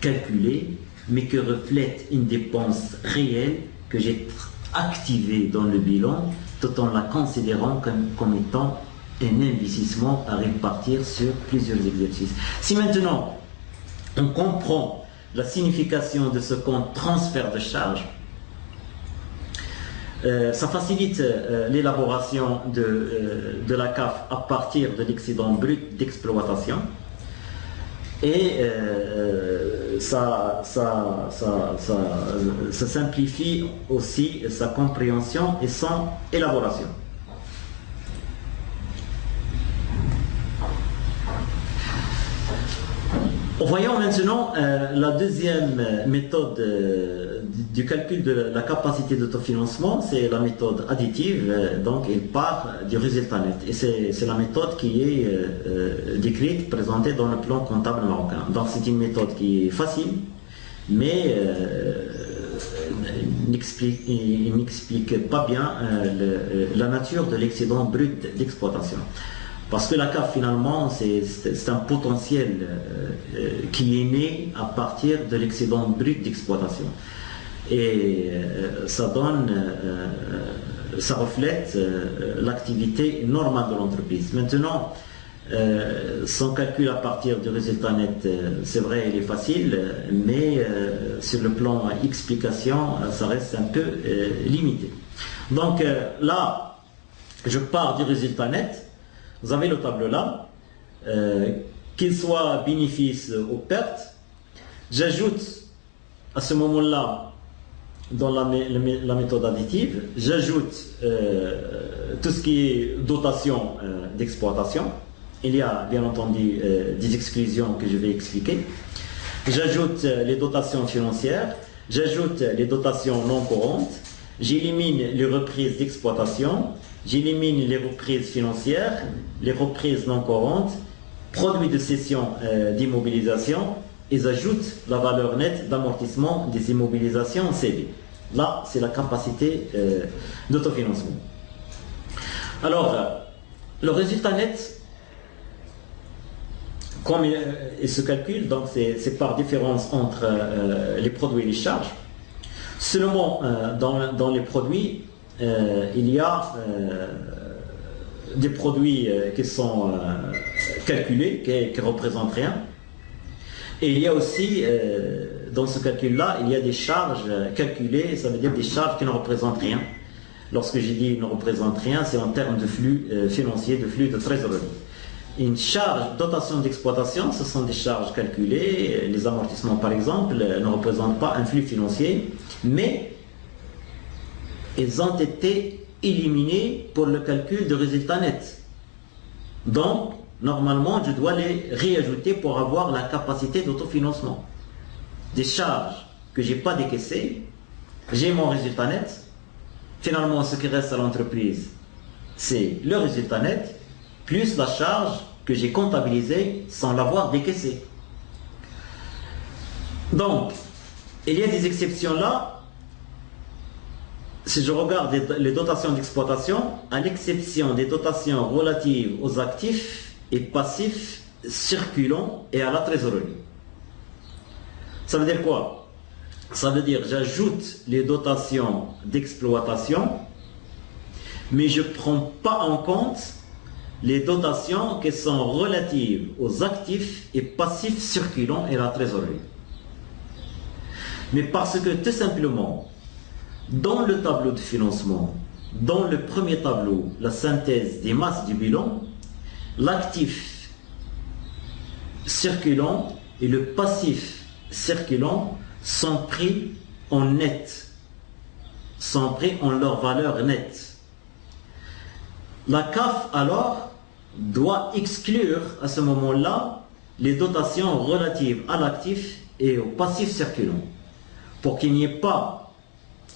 calculé, mais qui reflète une dépense réelle que j'ai activée dans le bilan, tout en la considérant comme étant un investissement à répartir sur plusieurs exercices. Si maintenant on comprend la signification de ce compte transfert de charge, ça facilite l'élaboration de la CAF à partir de l'excédent brut d'exploitation et ça simplifie aussi sa compréhension et son élaboration. Voyons maintenant la deuxième méthode du calcul de la capacité d'autofinancement, c'est la méthode additive, donc elle part du résultat net. Et c'est la méthode qui est décrite, présentée dans le plan comptable marocain. Donc c'est une méthode qui est facile, mais il n'explique pas bien la nature de l'excédent brut d'exploitation. Parce que la CAF, finalement, c'est un potentiel qui est né à partir de l'excédent brut d'exploitation. Et ça reflète l'activité normale de l'entreprise. Maintenant, son calcul à partir du résultat net, c'est vrai, il est facile, mais sur le plan explication, ça reste un peu limité. Donc là, je pars du résultat net. Vous avez le tableau là, qu'il soit bénéfice ou perte. J'ajoute à ce moment-là, dans la méthode additive, j'ajoute tout ce qui est dotation d'exploitation. Il y a bien entendu des exclusions que je vais expliquer. J'ajoute les dotations financières, j'ajoute les dotations non courantes, j'élimine les reprises d'exploitation, j'élimine les reprises financières, les reprises non courantes, produits de cession d'immobilisation, et j'ajoute la valeur nette d'amortissement des immobilisations cédées. Là, c'est la capacité d'autofinancement. Alors, le résultat net, comme il se calcule, donc c'est par différence entre les produits et les charges. Seulement, dans les produits, il y a des produits qui sont calculés, qui ne représentent rien. Et il y a aussi, dans ce calcul-là, il y a des charges calculées, ça veut dire des charges qui ne représentent rien. Lorsque j'ai dit ne représentent rien, c'est en termes de flux financiers, de flux de trésorerie. Une charge dotation d'exploitation, ce sont des charges calculées. Les amortissements, par exemple, ne représentent pas un flux financier, mais ils ont été éliminés pour le calcul de résultat net. Donc, normalement, je dois les réajouter pour avoir la capacité d'autofinancement. Des charges que je n'ai pas décaissées, j'ai mon résultat net. Finalement, ce qui reste à l'entreprise, c'est le résultat net. plus la charge que j'ai comptabilisée sans l'avoir décaissée. Donc, il y a des exceptions là. Si je regarde les dotations d'exploitation, à l'exception des dotations relatives aux actifs et passifs circulants et à la trésorerie. Ça veut dire quoi? Ça veut dire j'ajoute les dotations d'exploitation, mais je ne prends pas en compte les dotations qui sont relatives aux actifs et passifs circulants et à la trésorerie. Mais parce que tout simplement, dans le tableau de financement, dans le premier tableau, la synthèse des masses du bilan, l'actif circulant et le passif circulant sont pris en net, sont pris en leur valeur nette. La CAF alors doit exclure à ce moment-là les dotations relatives à l'actif et au passif circulant pour qu'il n'y ait pas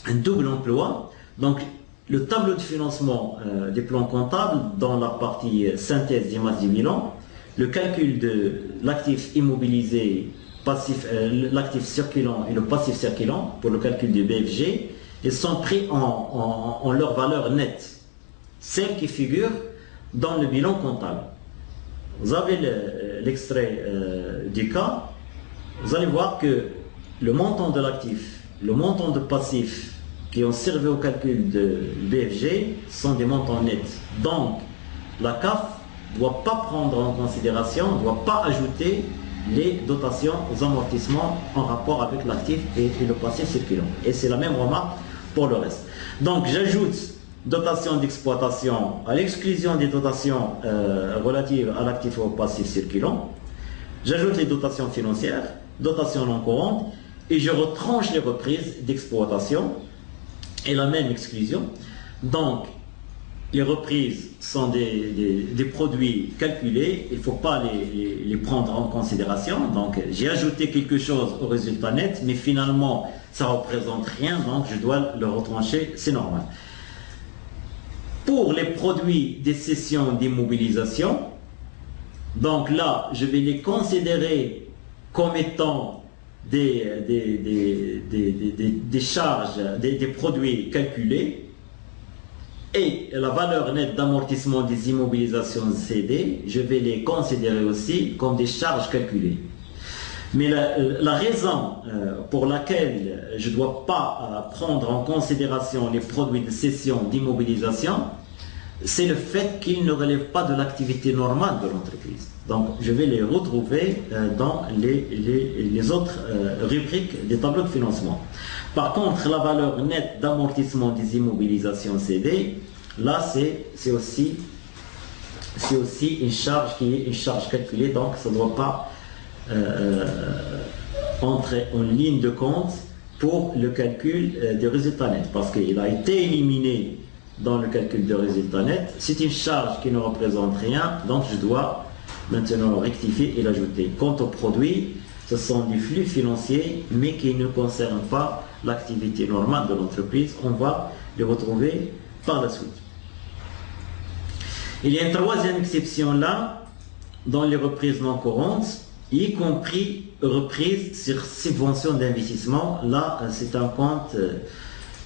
un double emploi. Donc le tableau de financement des plans comptables dans la partie synthèse des masses du bilan, le calcul de l'actif immobilisé, l'actif circulant et le passif circulant pour le calcul du BFG, ils sont pris en leur valeur nette, celle qui figure dans le bilan comptable. Vous avez l'extrait du cas, vous allez voir que le montant de l'actif, le montant de passif qui ont servi au calcul de BFG sont des montants nets. Donc, la CAF ne doit pas prendre en considération, ne doit pas ajouter les dotations aux amortissements en rapport avec l'actif et le passif circulant. Et c'est la même remarque pour le reste. Donc, j'ajoute dotation d'exploitation à l'exclusion des dotations relatives à l'actif et au passif circulant. J'ajoute les dotations financières, dotations non courantes, et je retranche les reprises d'exploitation et la même exclusion. Donc, les reprises sont des produits calculés, il ne faut pas les prendre en considération. Donc, j'ai ajouté quelque chose au résultat net, mais finalement, ça ne représente rien, donc je dois le retrancher, c'est normal. Pour les produits des cessions d'immobilisation, donc là, je vais les considérer comme étant des charges, des produits calculés, et la valeur nette d'amortissement des immobilisations cédées, je vais les considérer aussi comme des charges calculées. Mais la raison pour laquelle je ne dois pas prendre en considération les produits de cession d'immobilisation, c'est le fait qu'ils ne relèvent pas de l'activité normale de l'entreprise. Donc, je vais les retrouver dans les autres rubriques des tableaux de financement. Par contre, la valeur nette d'amortissement des immobilisations cédées, là, c'est aussi une charge qui est une charge calculée, donc ça ne doit pas entrer en ligne de compte pour le calcul du résultat net, parce qu'il a été éliminé dans le calcul de résultat net. C'est une charge qui ne représente rien, donc je dois maintenant rectifier et l'ajouter. Quant aux produits, ce sont des flux financiers, mais qui ne concernent pas l'activité normale de l'entreprise. On va les retrouver par la suite. Il y a une troisième exception là, dans les reprises non courantes, y compris reprises sur subvention d'investissement. Là, c'est un compte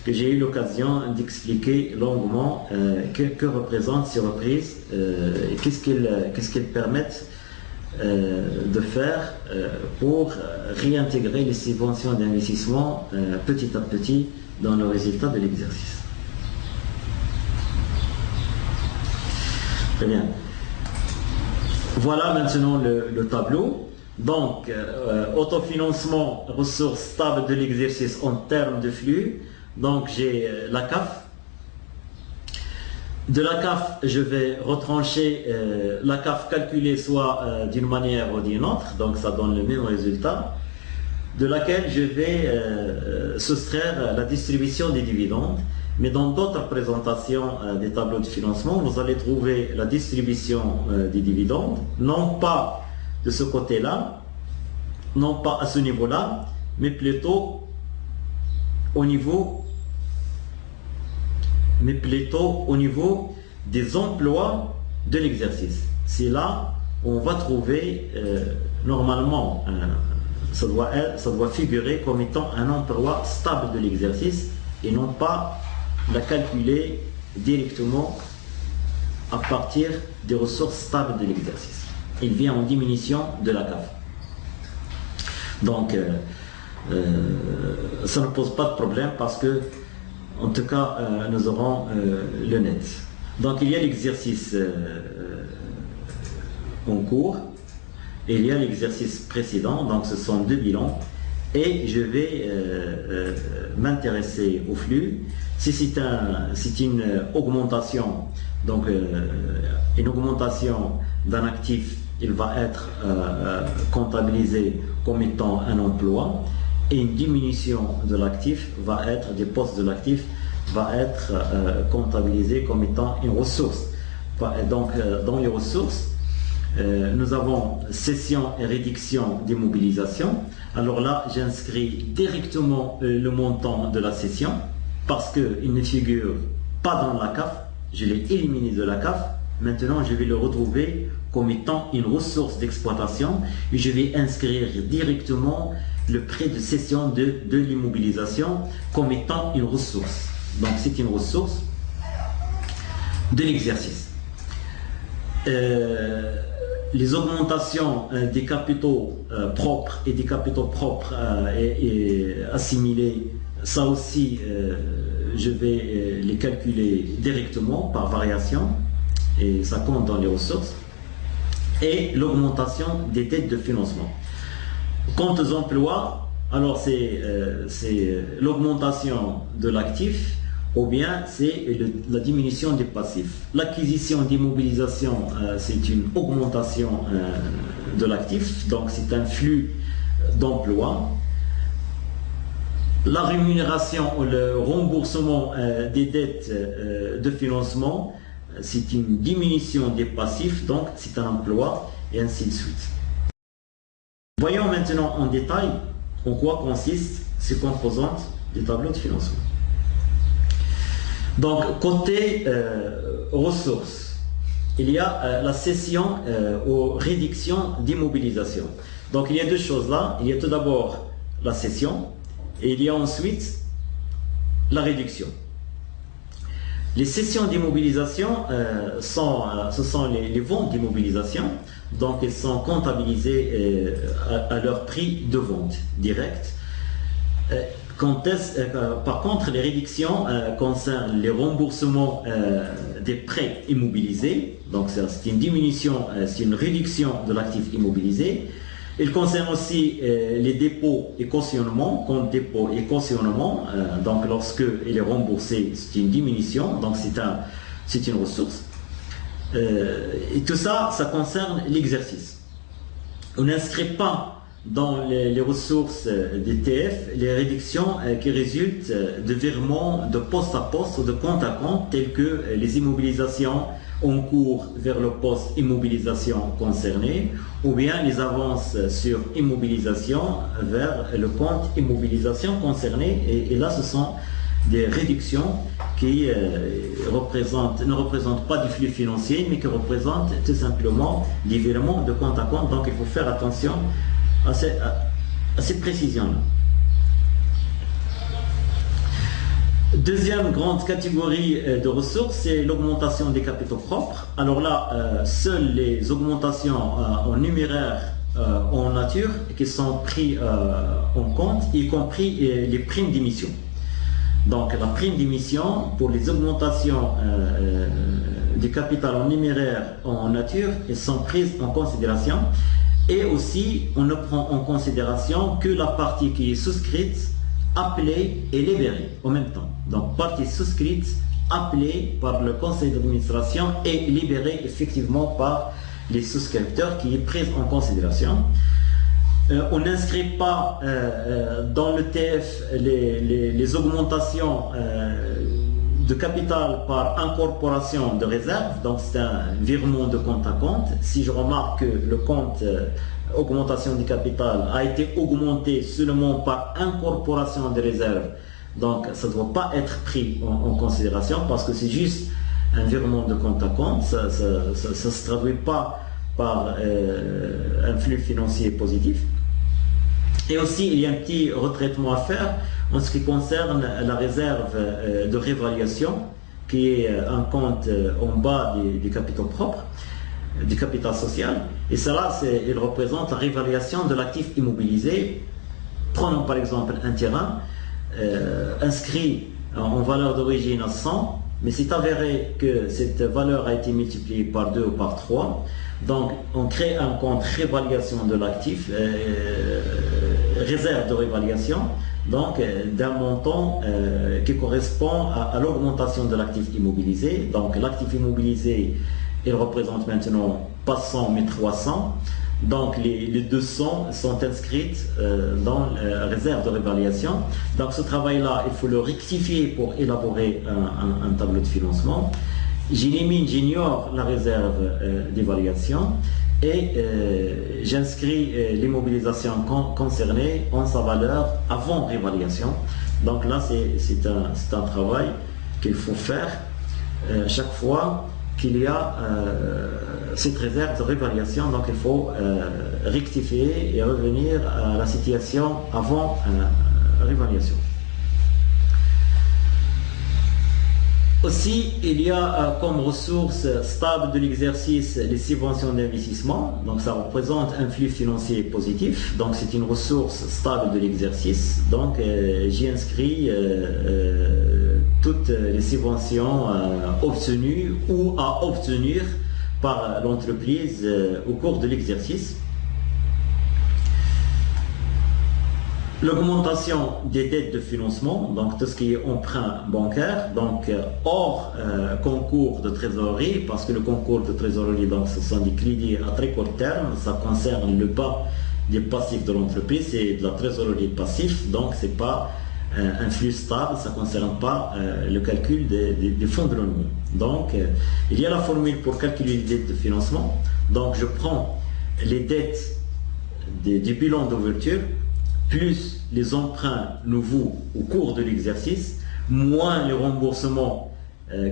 que j'ai eu l'occasion d'expliquer longuement que représentent ces reprises, qu'est-ce qu'elles permettent de faire pour réintégrer les subventions d'investissement petit à petit dans le résultat de l'exercice. Très bien. Voilà maintenant le tableau. Donc, autofinancement, ressources stables de l'exercice en termes de flux. Donc, j'ai la CAF. De la CAF, je vais retrancher la CAF calculée soit d'une manière ou d'une autre, donc ça donne le même résultat, de laquelle je vais soustraire la distribution des dividendes. Mais dans d'autres présentations des tableaux de financement, vous allez trouver la distribution des dividendes, non pas de ce côté-là, non pas à ce niveau-là, mais plutôt au niveau des emplois de l'exercice. C'est là où on va trouver, normalement, ça doit figurer comme étant un emploi stable de l'exercice et non pas la calculer directement à partir des ressources stables de l'exercice. Il vient en diminution de la CAF. Donc, ça ne pose pas de problème parce que, en tout cas, nous aurons le net. Donc, il y a l'exercice en cours et il y a l'exercice précédent. Donc, ce sont deux bilans. Et je vais m'intéresser au flux. Si c'est une augmentation, donc une augmentation d'un actif, il va être comptabilisé comme étant un emploi, et une diminution de l'actif va être, des postes de l'actif, va être comptabilisé comme étant une ressource. Donc dans les ressources, nous avons cession et réduction d'immobilisation. Alors là, j'inscris directement le montant de la cession parce qu'il ne figure pas dans la CAF. Je l'ai éliminé de la CAF. Maintenant, je vais le retrouver comme étant une ressource d'exploitation et je vais inscrire directement le prêt de cession de l'immobilisation comme étant une ressource. Donc, c'est une ressource de l'exercice. Les augmentations des capitaux propres et des capitaux propres et assimilés, ça aussi, je vais les calculer directement par variation et ça compte dans les ressources. Et l'augmentation des dettes de financement. Quant aux emplois, alors c'est l'augmentation de l'actif ou bien c'est la diminution des passifs. L'acquisition d'immobilisation, c'est une augmentation de l'actif, donc c'est un flux d'emploi. La rémunération ou le remboursement des dettes de financement, c'est une diminution des passifs, donc c'est un emploi, et ainsi de suite. Voyons maintenant en détail en quoi consistent ces composantes des tableaux de financement. Donc, côté ressources, il y a la cession aux réductions d'immobilisation. Donc, il y a deux choses là. Il y a tout d'abord la cession et il y a ensuite la réduction. Les cessions d'immobilisation, ce sont les ventes d'immobilisation, donc elles sont comptabilisées à leur prix de vente direct. Par contre, les réductions concernent les remboursements des prêts immobilisés, donc c'est une diminution, c'est une réduction de l'actif immobilisé. Il concerne aussi les dépôts et cautionnements, compte dépôt et cautionnement. Donc lorsque il est remboursé, c'est une diminution, donc c'est une ressource. Et tout ça, ça concerne l'exercice. On n'inscrit pas dans les ressources des TF les réductions qui résultent de virements de poste à poste ou de compte à compte, tels que les immobilisations en cours vers le poste immobilisation concerné, ou bien les avances sur immobilisation vers le compte immobilisation concerné. Et là, ce sont des réductions qui ne représentent pas du flux financier, mais qui représentent tout simplement des virements de compte à compte. Donc, il faut faire attention à cette précision-là. Deuxième grande catégorie de ressources, c'est l'augmentation des capitaux propres. Alors là, seules les augmentations en numéraire, en nature, qui sont prises en compte, y compris les primes d'émission. Donc la prime d'émission, pour les augmentations du capital en numéraire, en nature, elles sont prises en considération. Et aussi, on ne prend en considération que la partie qui est souscrite, appelée et libérée en même temps. Donc, partie souscrite, appelée par le conseil d'administration et libérée effectivement par les souscripteurs qui est prise en considération. On n'inscrit pas dans le TF les augmentations de capital par incorporation de réserve, donc c'est un virement de compte à compte. Si je remarque que le compte augmentation du capital a été augmenté seulement par incorporation de réserve, donc ça ne doit pas être pris en considération parce que c'est juste un virement de compte à compte, ça ne se traduit pas par un flux financier positif. Et aussi, il y a un petit retraitement à faire en ce qui concerne la réserve de réévaluation, qui est un compte en bas des capitaux propres, du capital social. Et cela, il représente la réévaluation de l'actif immobilisé. Prenons par exemple un terrain inscrit en valeur d'origine à 100, mais c'est avéré que cette valeur a été multipliée par 2 ou par 3. Donc, on crée un compte réévaluation de l'actif, réserve de réévaluation, donc d'un montant qui correspond à l'augmentation de l'actif immobilisé. Donc, l'actif immobilisé, il représente maintenant pas 100 mais 300. Donc, les 200 sont inscrites dans la réserve de réévaluation. Donc, ce travail-là, il faut le rectifier pour élaborer un tableau de financement. J'élimine, j'ignore la réserve d'évaluation et j'inscris l'immobilisation concernée en sa valeur avant réévaluation. Donc là, c'est un travail qu'il faut faire chaque fois qu'il y a cette réserve de réévaluation. Donc il faut rectifier et revenir à la situation avant réévaluation. Aussi, il y a comme ressource stable de l'exercice les subventions d'investissement. Donc, ça représente un flux financier positif. Donc, c'est une ressource stable de l'exercice. Donc, j'y inscris toutes les subventions obtenues ou à obtenir par l'entreprise au cours de l'exercice. L'augmentation des dettes de financement, donc tout ce qui est emprunt bancaire, donc hors concours de trésorerie, parce que le concours de trésorerie, donc ce sont des crédits à très court terme, ça concerne le bas des passifs de l'entreprise, c'est de la trésorerie passive, donc c'est pas un flux stable, ça ne concerne pas le calcul des fonds de l'Union. Donc il y a la formule pour calculer les dettes de financement, donc je prends les dettes du bilan d'ouverture, plus les emprunts nouveaux au cours de l'exercice, moins les remboursements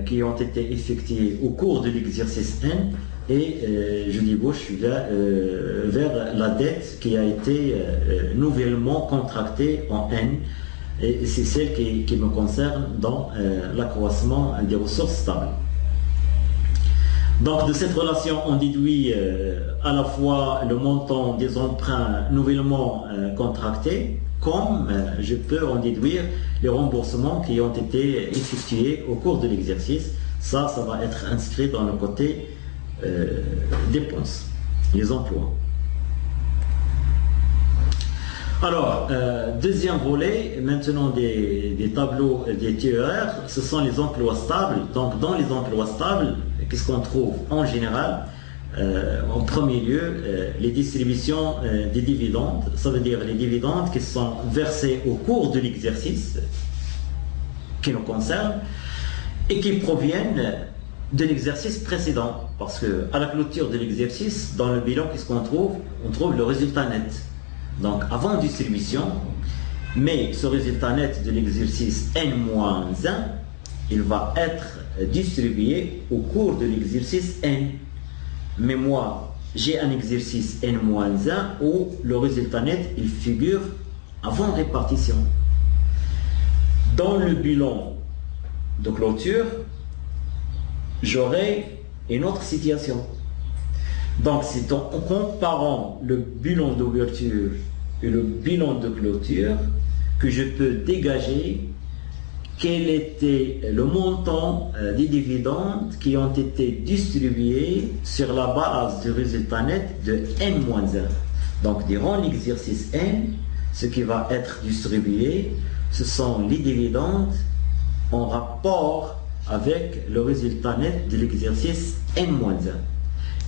qui ont été effectués au cours de l'exercice N, et je débouche vers la dette qui a été nouvellement contractée en N, et c'est celle qui me concerne dans l'accroissement des ressources stables. Donc de cette relation, on déduit à la fois le montant des emprunts nouvellement contractés, comme je peux en déduire les remboursements qui ont été effectués au cours de l'exercice. Ça va être inscrit dans le côté dépenses, les emplois. Alors, deuxième volet, maintenant des tableaux des TER, ce sont les emplois stables. Donc dans les emplois stables, qu'est-ce qu'on trouve en général? En premier lieu, les distributions des dividendes, ça veut dire les dividendes qui sont versés au cours de l'exercice qui nous concerne et qui proviennent de l'exercice précédent. Parce qu'à la clôture de l'exercice, dans le bilan, qu'est-ce qu'on trouve? On trouve le résultat net. Donc avant distribution, mais ce résultat net de l'exercice N-1, il va être distribué au cours de l'exercice N. Mais moi, j'ai un exercice N-1 où le résultat net, il figure avant répartition. Dans le bilan de clôture, j'aurai une autre situation. Donc, c'est en comparant le bilan d'ouverture et le bilan de clôture que je peux dégager quel était le montant des dividendes qui ont été distribués sur la base du résultat net de N-1. Donc, durant l'exercice N, ce qui va être distribué, ce sont les dividendes en rapport avec le résultat net de l'exercice N-1.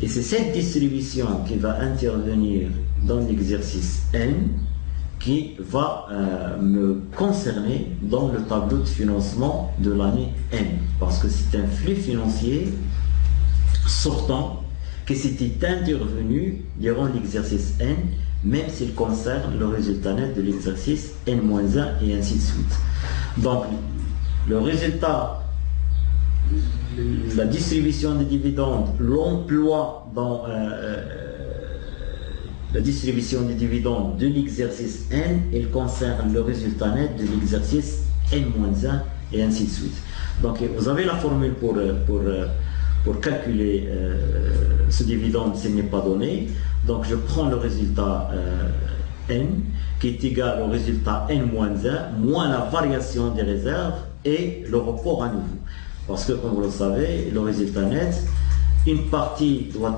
Et c'est cette distribution qui va intervenir dans l'exercice N qui va me concerner dans le tableau de financement de l'année N. Parce que c'est un flux financier sortant qui s'était intervenu durant l'exercice N, même s'il concerne le résultat net de l'exercice N-1 et ainsi de suite. Donc, le résultat la distribution des dividendes, l'emploi dans la distribution des dividendes de l'exercice N, il concerne le résultat net de l'exercice N-1 et ainsi de suite. Donc vous avez la formule pour calculer ce dividende s'il n'est pas donné. Donc je prends le résultat N qui est égal au résultat N-1 moins la variation des réserves et le report à nouveau. Parce que comme vous le savez, le résultat net, une partie doit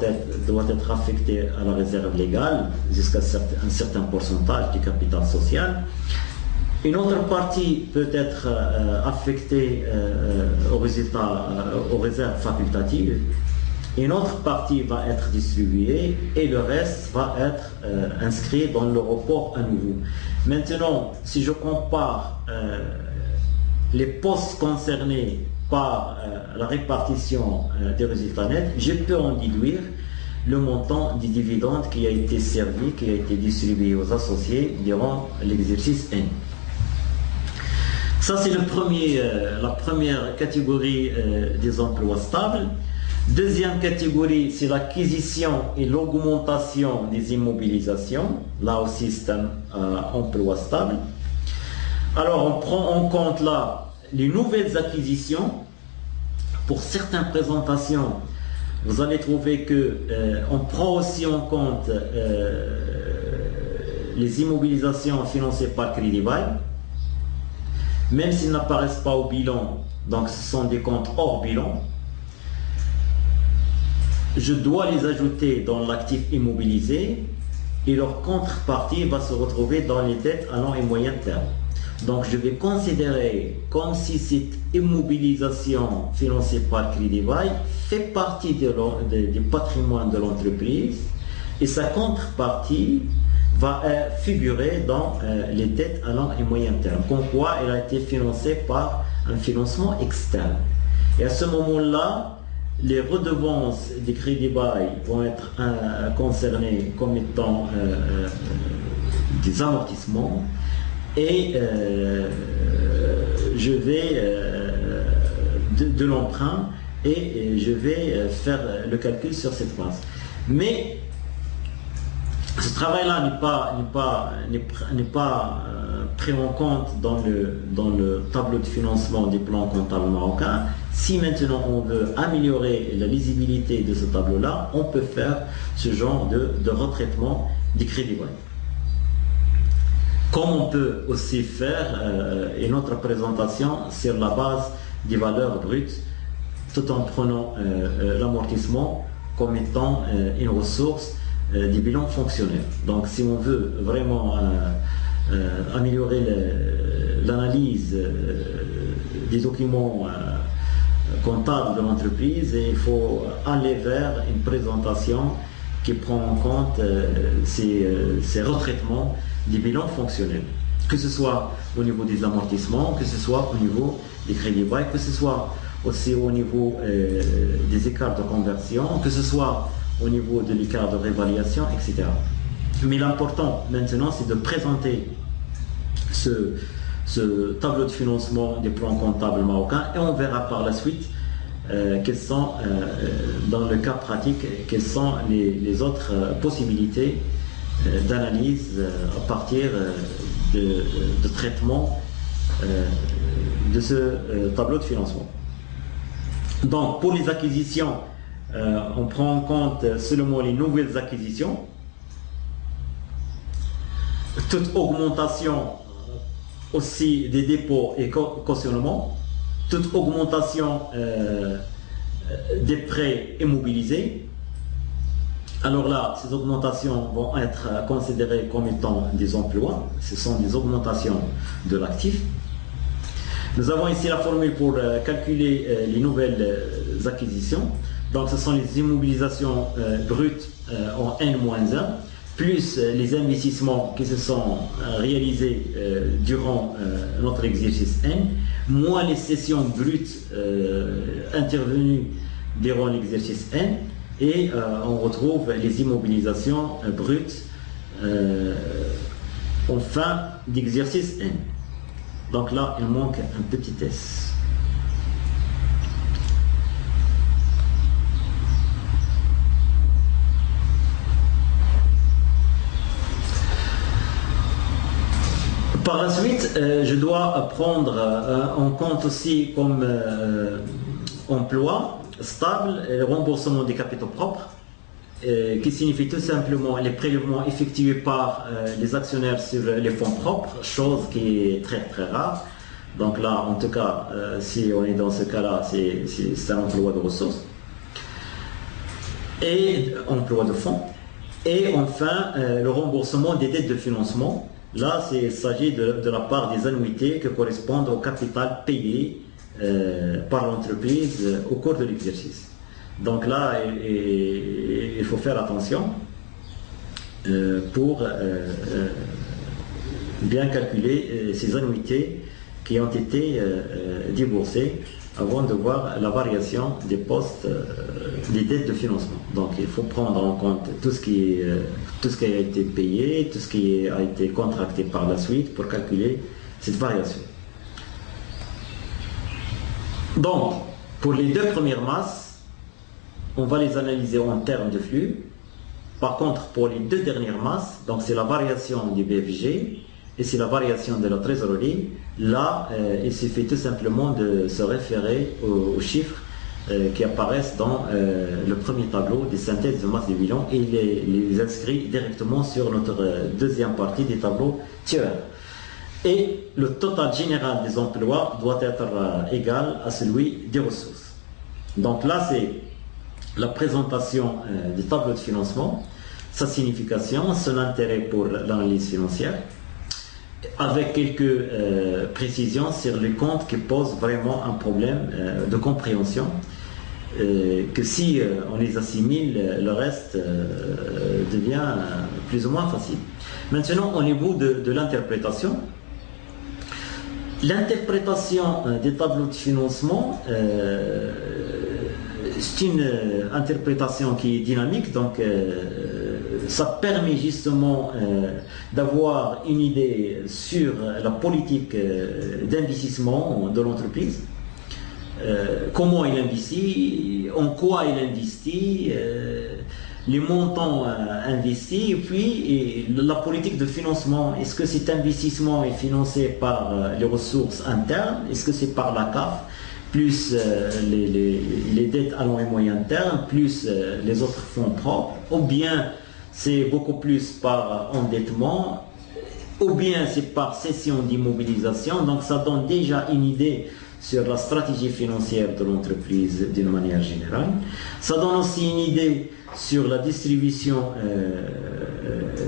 être affectée à la réserve légale jusqu'à un certain pourcentage du capital social. Une autre partie peut être affectée aux réserves facultatives. Une autre partie va être distribuée et le reste va être inscrit dans le report à nouveau. Maintenant, si je compare les postes concernés par la répartition des résultats nets, je peux en déduire le montant du dividende qui a été servi, qui a été distribué aux associés durant l'exercice N. Ça, c'est la première catégorie des emplois stables. Deuxième catégorie, c'est l'acquisition et l'augmentation des immobilisations. Là aussi, c'est un emploi stable. Alors, on prend en compte là les nouvelles acquisitions. Pour certaines présentations, vous allez trouver qu'on prend aussi en compte les immobilisations financées par Crédit Bail, même s'ils n'apparaissent pas au bilan, donc ce sont des comptes hors bilan. Je dois les ajouter dans l'actif immobilisé et leur contrepartie va se retrouver dans les dettes à long et moyen terme. Donc je vais considérer comme si cette immobilisation financée par Crédit Bail fait partie du patrimoine de l'entreprise et sa contrepartie va figurer dans les dettes à long et moyen terme, comme quoi elle a été financée par un financement externe. Et à ce moment-là, les redevances des Crédit Bail vont être concernées comme étant des amortissements. Et je vais de l'emprunt et je vais faire le calcul sur cette base. Mais ce travail-là n'est pas pris en compte dans le tableau de financement des plans comptables marocains. Si maintenant on veut améliorer la lisibilité de ce tableau-là, on peut faire ce genre de retraitement des crédits bail. Comme on peut aussi faire une autre présentation sur la base des valeurs brutes, tout en prenant l'amortissement comme étant une ressource des bilans fonctionnels. Donc si on veut vraiment améliorer l'analyse des documents comptables de l'entreprise, il faut aller vers une présentation qui prend en compte ces retraitements des bilans fonctionnels, que ce soit au niveau des amortissements, que ce soit au niveau des crédits bail, que ce soit aussi au niveau des écarts de conversion, que ce soit au niveau de l'écart de réévaluation, etc. Mais l'important maintenant, c'est de présenter ce tableau de financement des plans comptables marocains et on verra par la suite quelles sont, dans le cas pratique, quelles sont les autres possibilités d'analyse à partir de traitement de ce tableau de financement. Donc pour les acquisitions, on prend en compte seulement les nouvelles acquisitions. Toute augmentation aussi des dépôts et cautionnements, toute augmentation des prêts immobilisés. Alors là, ces augmentations vont être considérées comme étant des emplois. Ce sont des augmentations de l'actif. Nous avons ici la formule pour calculer les nouvelles acquisitions. Donc ce sont les immobilisations brutes en N-1, plus les investissements qui se sont réalisés durant notre exercice N, moins les cessions brutes intervenues durant l'exercice N, et on retrouve les immobilisations brutes en fin d'exercice N. Donc là, il manque un petit S. Par la suite, je dois prendre en compte aussi comme emploi stable le remboursement des capitaux propres, qui signifie tout simplement les prélèvements effectués par les actionnaires sur les fonds propres, chose qui est très très rare. Donc là, en tout cas, si on est dans ce cas-là, c'est un emploi de ressources et emploi de fonds. Et enfin, le remboursement des dettes de financement. Là, il s'agit de la part des annuités qui correspondent au capital payé par l'entreprise au cours de l'exercice. Donc là, il faut faire attention pour bien calculer ces annuités qui ont été déboursées avant de voir la variation des postes des dettes de financement. Donc il faut prendre en compte tout ce qui a été payé, tout ce qui a été contracté par la suite pour calculer cette variation. Donc, pour les deux premières masses, on va les analyser en termes de flux. Par contre, pour les deux dernières masses, donc c'est la variation du BFG et c'est la variation de la trésorerie, là, il suffit tout simplement de se référer aux chiffres qui apparaissent dans le premier tableau des synthèses de masse de bilan et les inscrit directement sur notre deuxième partie des tableaux tiers. Et le total général des emplois doit être égal à celui des ressources. Donc là, c'est la présentation du tableau de financement, sa signification, son intérêt pour l'analyse financière, avec quelques précisions sur les comptes qui posent vraiment un problème de compréhension, que si on les assimile, le reste devient plus ou moins facile. Maintenant, au niveau de l'interprétation, des tableaux de financement, c'est une interprétation qui est dynamique, donc ça permet justement d'avoir une idée sur la politique d'investissement de l'entreprise, comment il investit, en quoi il investit, les montants investis, et puis la politique de financement. Est-ce que cet investissement est financé par les ressources internes? Est-ce que c'est par la CAF, plus les dettes à long et moyen terme, plus les autres fonds propres, ou bien c'est beaucoup plus par endettement, ou bien c'est par cession d'immobilisation? Donc ça donne déjà une idée sur la stratégie financière de l'entreprise d'une manière générale. Ça donne aussi une idée sur la distribution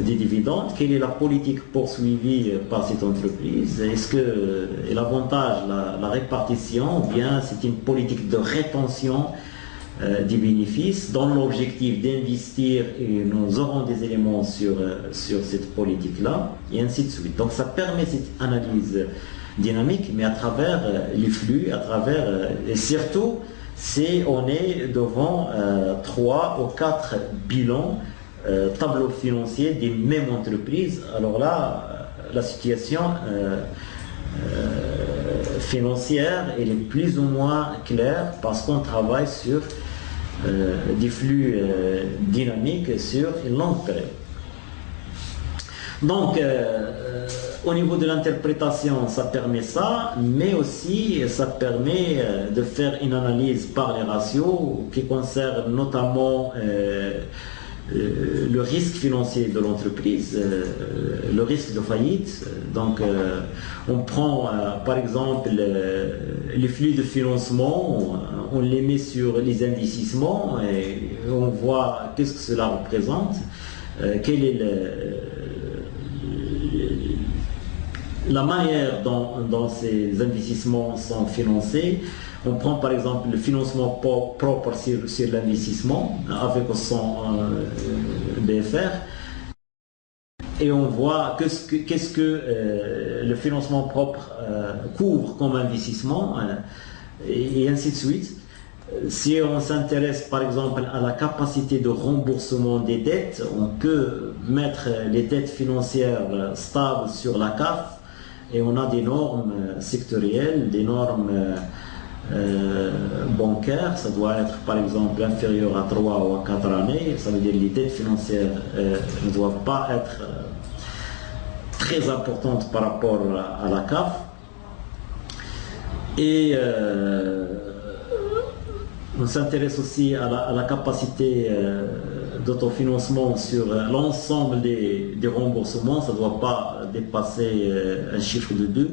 des dividendes, quelle est la politique poursuivie par cette entreprise, est-ce que l'avantage, la répartition, ou bien c'est une politique de rétention des bénéfices dans l'objectif d'investir, et nous aurons des éléments sur cette politique-là, et ainsi de suite. Donc ça permet cette analyse dynamique, mais à travers les flux, et surtout, on est devant 3 ou 4 bilans, tableaux financiers des mêmes entreprises. Alors là, la situation financière elle est plus ou moins claire parce qu'on travaille sur des flux dynamiques sur une longue période. Donc, au niveau de l'interprétation, ça permet ça, mais aussi ça permet de faire une analyse par les ratios qui concerne notamment le risque financier de l'entreprise, le risque de faillite. Donc, on prend par exemple les flux de financement, on les met sur les investissements et on voit qu'est-ce que cela représente, quelle est la manière dont ces investissements sont financés. On prend par exemple le financement propre sur l'investissement avec son BFR et on voit qu'est-ce que le financement propre couvre comme investissement et ainsi de suite. Si on s'intéresse par exemple à la capacité de remboursement des dettes, on peut mettre les dettes financières stables sur la CAF et on a des normes sectorielles, des normes bancaires. Ça doit être par exemple inférieur à 3 ou à 4 années. Ça veut dire que les dettes financières ne doivent pas être très importante par rapport à la CAF. Et on s'intéresse aussi à la capacité d'autofinancement sur l'ensemble des remboursements. Ça ne doit pas dépasser un chiffre de 2.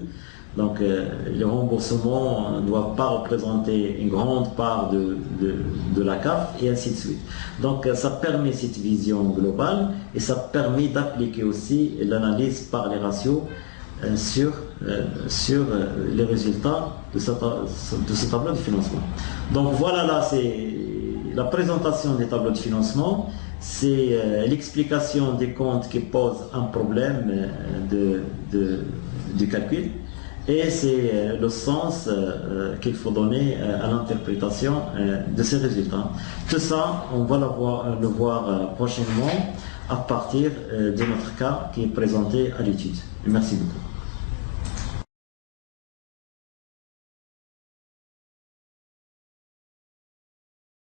Donc les remboursements ne doivent pas représenter une grande part de la CAF et ainsi de suite. Donc ça permet cette vision globale et ça permet d'appliquer aussi l'analyse par les ratios sur les résultats de ce tableau de financement. Donc voilà, là c'est la présentation des tableaux de financement, c'est l'explication des comptes qui posent un problème de calcul. Et c'est le sens qu'il faut donner à l'interprétation de ces résultats. Tout ça, on va le voir prochainement à partir de notre cas qui est présenté à l'étude. Merci beaucoup.